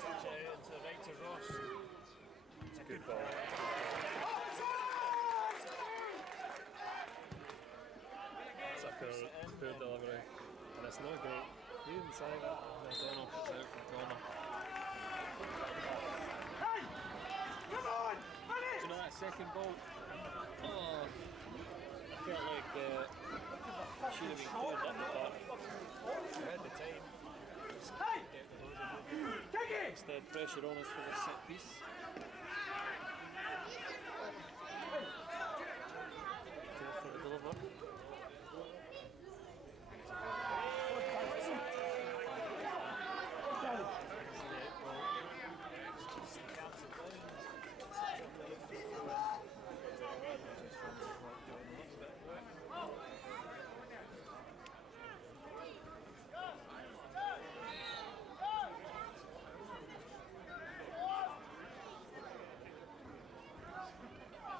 Such a into the right to Ross. It's a good ball. It's a poor delivery. And it's not great. You didn't say that. McDonald puts out from the corner. Hey! Come on! Do you know that second ball? Oh, I felt like should have been cleared up the back. I had the time. Hey! Kick it! Instead, pressure on us for the set piece. Go for the deliver.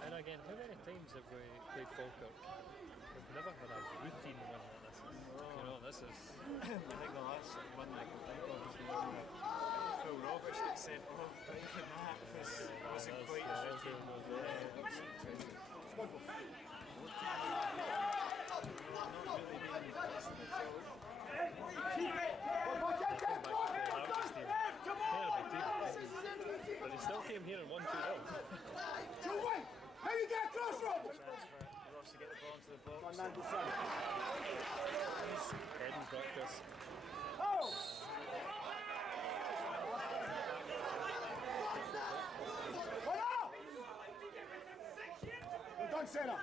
And again, how many times have we played Falkirk had a routine win like this. You know, this is. I think the last one I can think of was the one that Phil Roberts got sent off, but even that wasn't quite as routine. But he still came here and won 2-0. How you get across, Rob? Ross to get the ball into the box. Heading practice. We're done, Senna.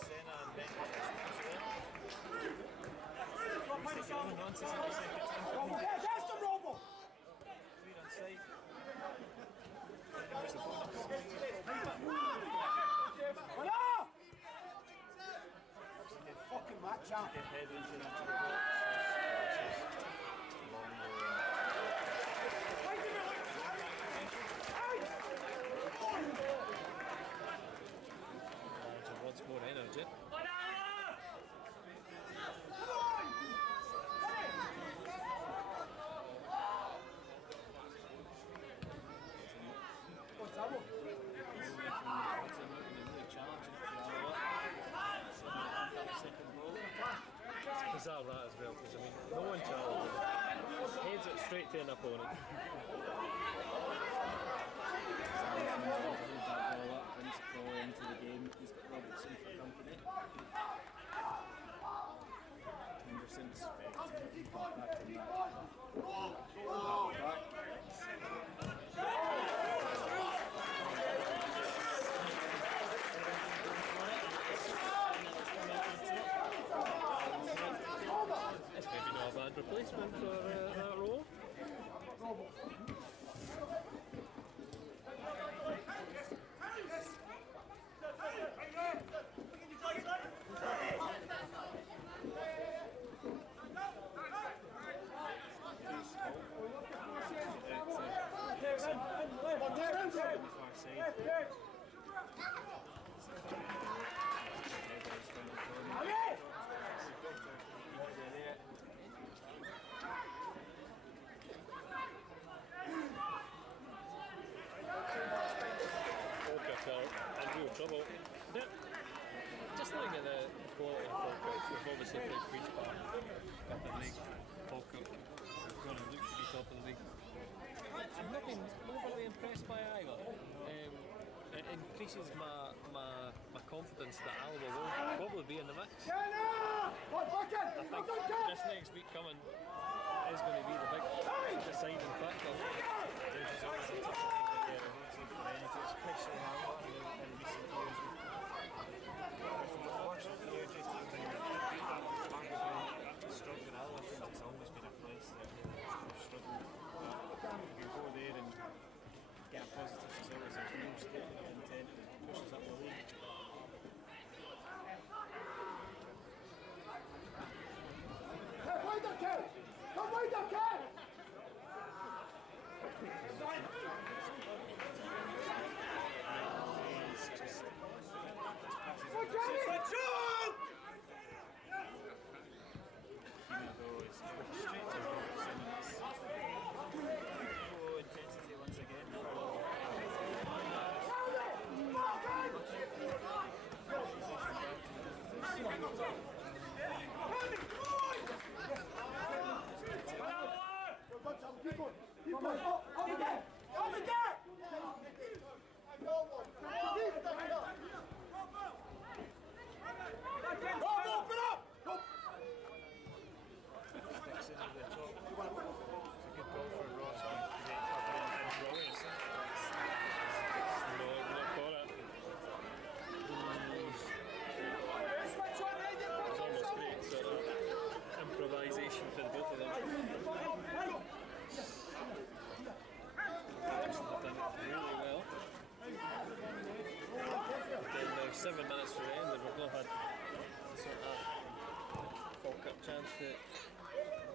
Senna and Beck. That's the Robo. Clear on side. Fucking match out. Get head into the box. Wants more energy. It's bizarre that as well, because I mean, no one challenges. Heads it straight to an opponent. That ball up, brings the ball into the game. He's got Robertson for company. Henderson's back in It's maybe not a bad replacement for that role. far side. Falkirk are in real trouble. Just looking at the quality of Falkirk, we've obviously played Queen's Park, top of the league. Falkirk going to look to be top of the league. I've not been overly impressed by either. It increases my confidence that Alloa will probably be in the mix. I think this next week coming is going to be the big deciding factor. There's always a tough especially now in recent years. Strong in Alloa, I think it's always been a place that we've struggled. If you go there and get a positive result as a real statement of intent that pushes up the league. Come wait up, Ken! Intensity once again. Keep going. Up again! Up again! Open up! Sticks into the top. It's a good goal for Ross, but great covering from Royce. Not for it. It's almost great sort of improvisation for the both of them. They've done it really well. Then there's 7 minutes for the end and we've not had sort of Falkirk chance to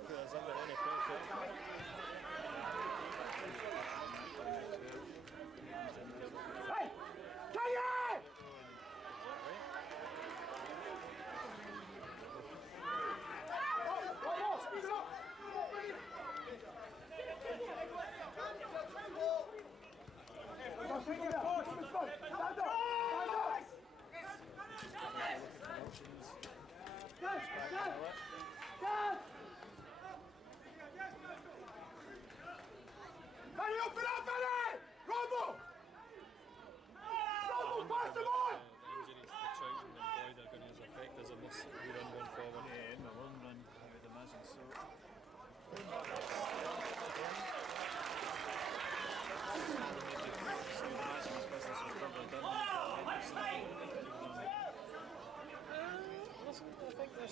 put us under any pressure. Hey! Kenny!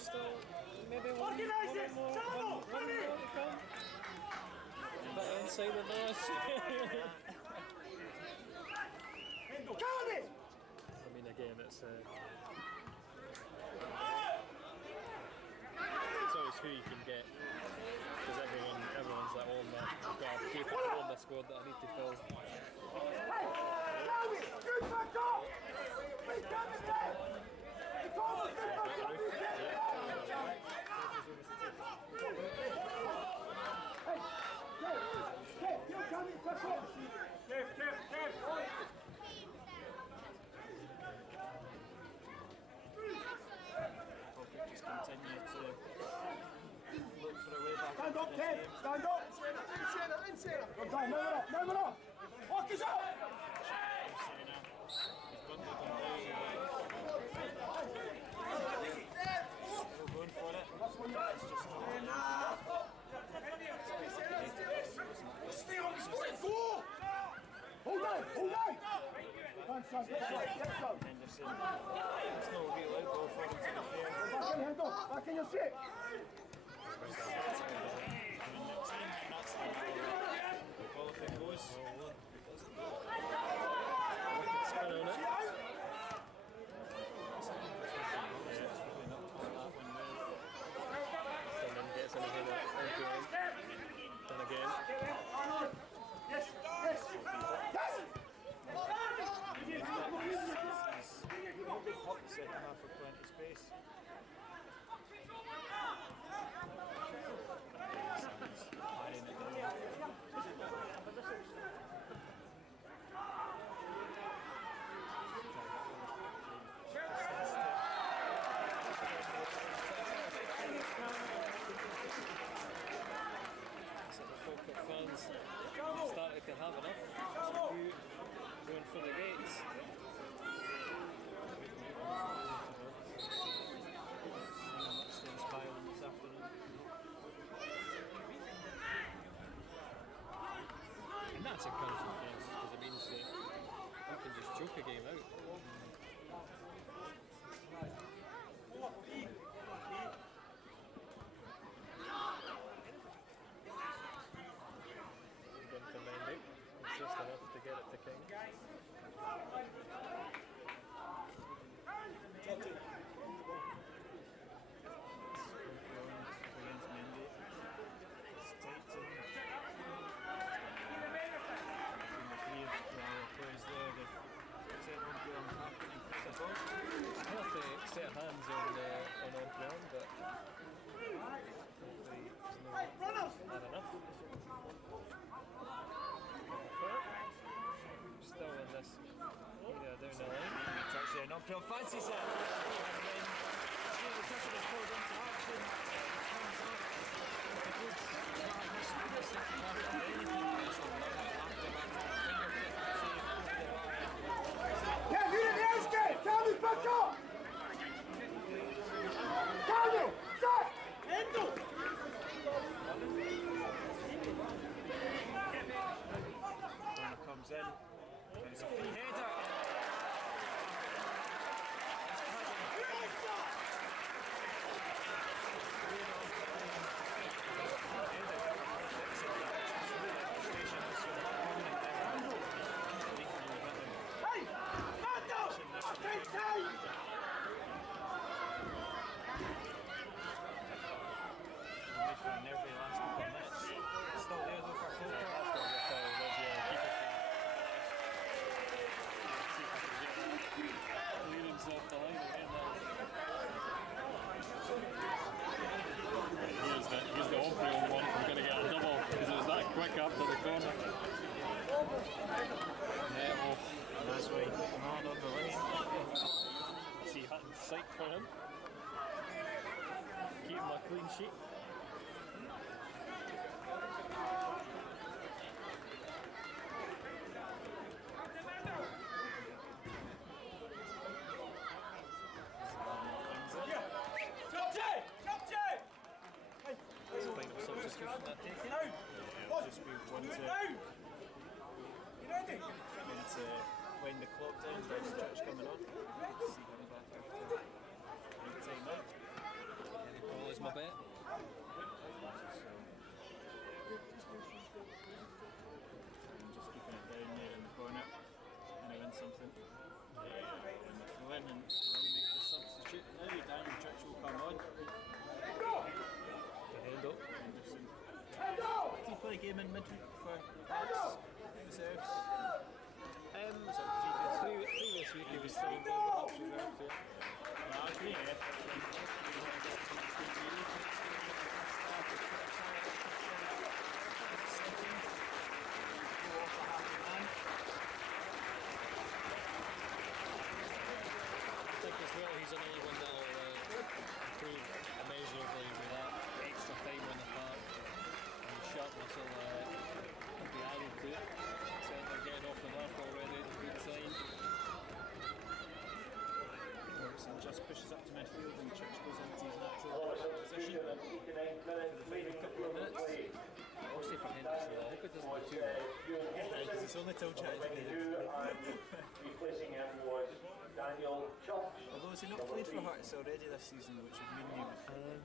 still maybe one more to come. But inside the nose. I mean, again, it's always who you can get, because everyone's like, oh man, I've got a people on the squad that I need to fill. Just continue to look for a way back. Stand up, Kev! Stand up! Come down, move it up! Walk us out! Still going for it. Stay on the square! Go! Hold on! Henderson, it's no real outgo for him to be fair. Back in your seat! Well, if it goes, Spin on it. Someone gets anything and again. Yes! hot the second half with plenty of space. Eyeing it down. So the Falkirk fans started to have enough. Going for the gates. This afternoon. And that's encouraging for us because it means that we can just choke a game out. Done for Mendy. It's just enough to get it to King. Against Mendy. It's tight to him. Between the three of players there, they've set on to unpacking and put the ball. I have to set hands on Brown, but hopefully it's not enough. Still in this area down the line. It's actually an uphill fancies it. And then the touch of the called into action. Comes up. The goods. Yeah, you didn't ask it! Calvin, back up! Calvin, stop! Endo! Comes in. It's a free header. Hey! Endo! Stay tight! For a nervy last couple of minutes. Still there though for Falkirk. Clearance off the line again now. Here's the Aubrey one. We're going to get a double because it was that quick after the corner. And that's why he put the man on the lane. See Hutton's sight for him. Keep him a clean sheet. Final substitution that taken. Just be one to wind the clock down, down the church coming on. See him back after time out. game in midweek for Hearts reserves? Previous week he was still involved with Hearts reserves, Well, I agree, yeah. I think as well he's another one that'll improve immeasurably with that extra time on the park, and sharpness will be added to it. Certainly getting off the mark already, it's a good sign. Robertson just pushes up to midfield and Church goes into his natural position. Even 89 minutes leading the field of play. Mostly for Henderson, I hope it doesn't go too bad. Because it's only till Church. 22 and replacing him was Daniel Chubb. Although has he not played for Hearts already this season, which would mean he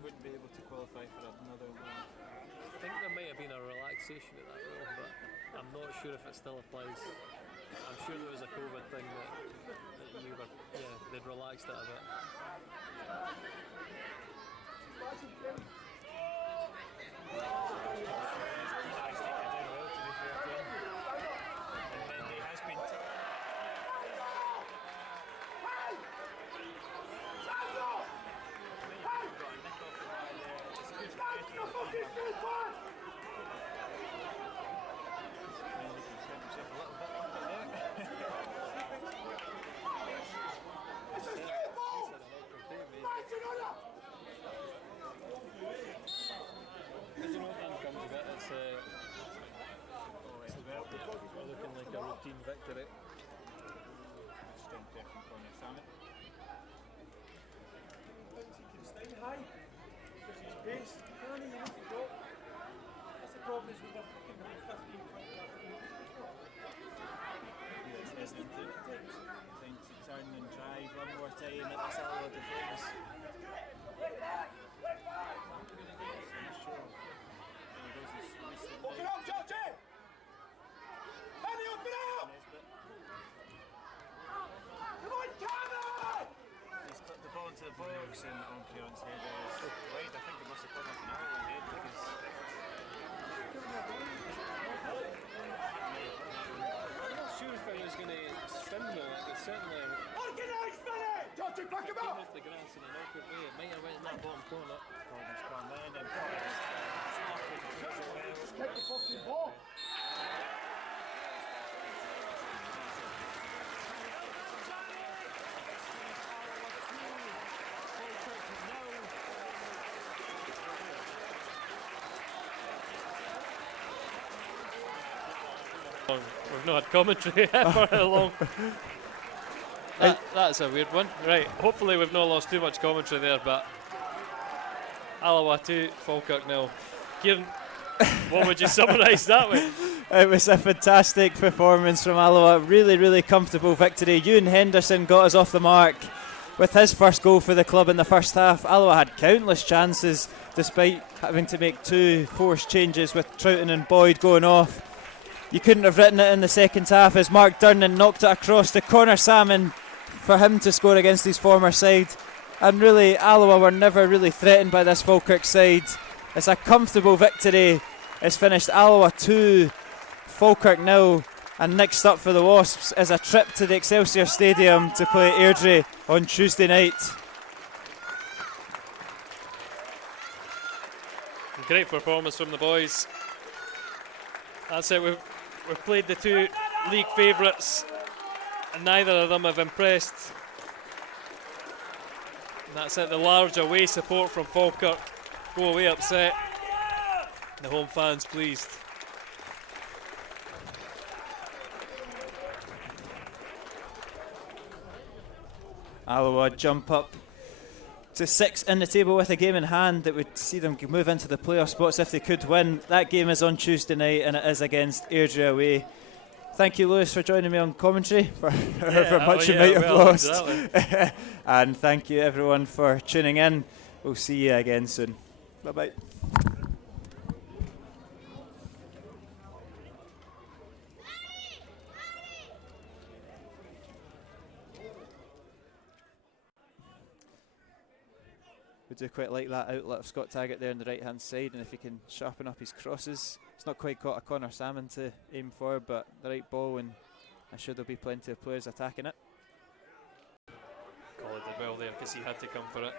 wouldn't be able to qualify for another one. I think there might have been a relaxation at that role, but I'm not sure if it still applies. I'm sure there was a COVID thing that they'd relaxed it a bit. Looking like a routine victory. Strength there from Connor Salmon. Staying high. Because his pace. Can't you need to go. That's the problem is with a fucking 15. Is the thing to turn and drive one more time at this Alloa defence. Open up, Georgie! Danny, open up! Come on, Cameron! He's put the ball into the box and on Kieran's head is wide. I think it must have come off an Alloa head because I'm not sure if I was going to spin though, it was certainly Organised, Billy! Georgie, back him came up! off the grass in an awkward way. It might have went in that bottom corner. Gordon's come in and Gordon's Take the fucking ball! We've not had commentary for how long. That's a weird one. Right, hopefully we've not lost too much commentary there, but Alloa 2, Falkirk 0. Kieran, what would you summarise that with? It was a fantastic performance from Alloa. Really, really comfortable victory. Ewan Henderson got us off the mark with his first goal for the club in the first half. Alloa had countless chances despite having to make 2 forced changes with Troughton and Boyd going off. You couldn't have written it in the second half as Mark Durnan knocked it across to Connor Salmon for him to score against his former side. And really, Alloa were never really threatened by this Falkirk side. It's a comfortable victory. It's finished Alloa 2, Falkirk 0. And next up for the Wasps is a trip to the Excelsior Stadium to play Airdrie on Tuesday night. Great performance from the boys. That's it, we've played the 2 league favourites and neither of them have impressed. And that's it, the large away support from Falkirk go away upset. The home fans pleased. Alloa jump up to 6 in the table with a game in hand that would see them move into the playoff spots if they could win. That game is on Tuesday night and it is against Airdrie away. Thank you, Lewis, for joining me on commentary for however much you might have lost. Exactly. And thank you everyone for tuning in. We'll see you again soon. Bye bye. We do quite like that outlet of Scott Taggart there on the right hand side, and if he can sharpen up his crosses, it's not quite got a Connor Salmon to aim for, but the right ball, and I'm sure there'll be plenty of players attacking it. Colin did well there because he had to come for it.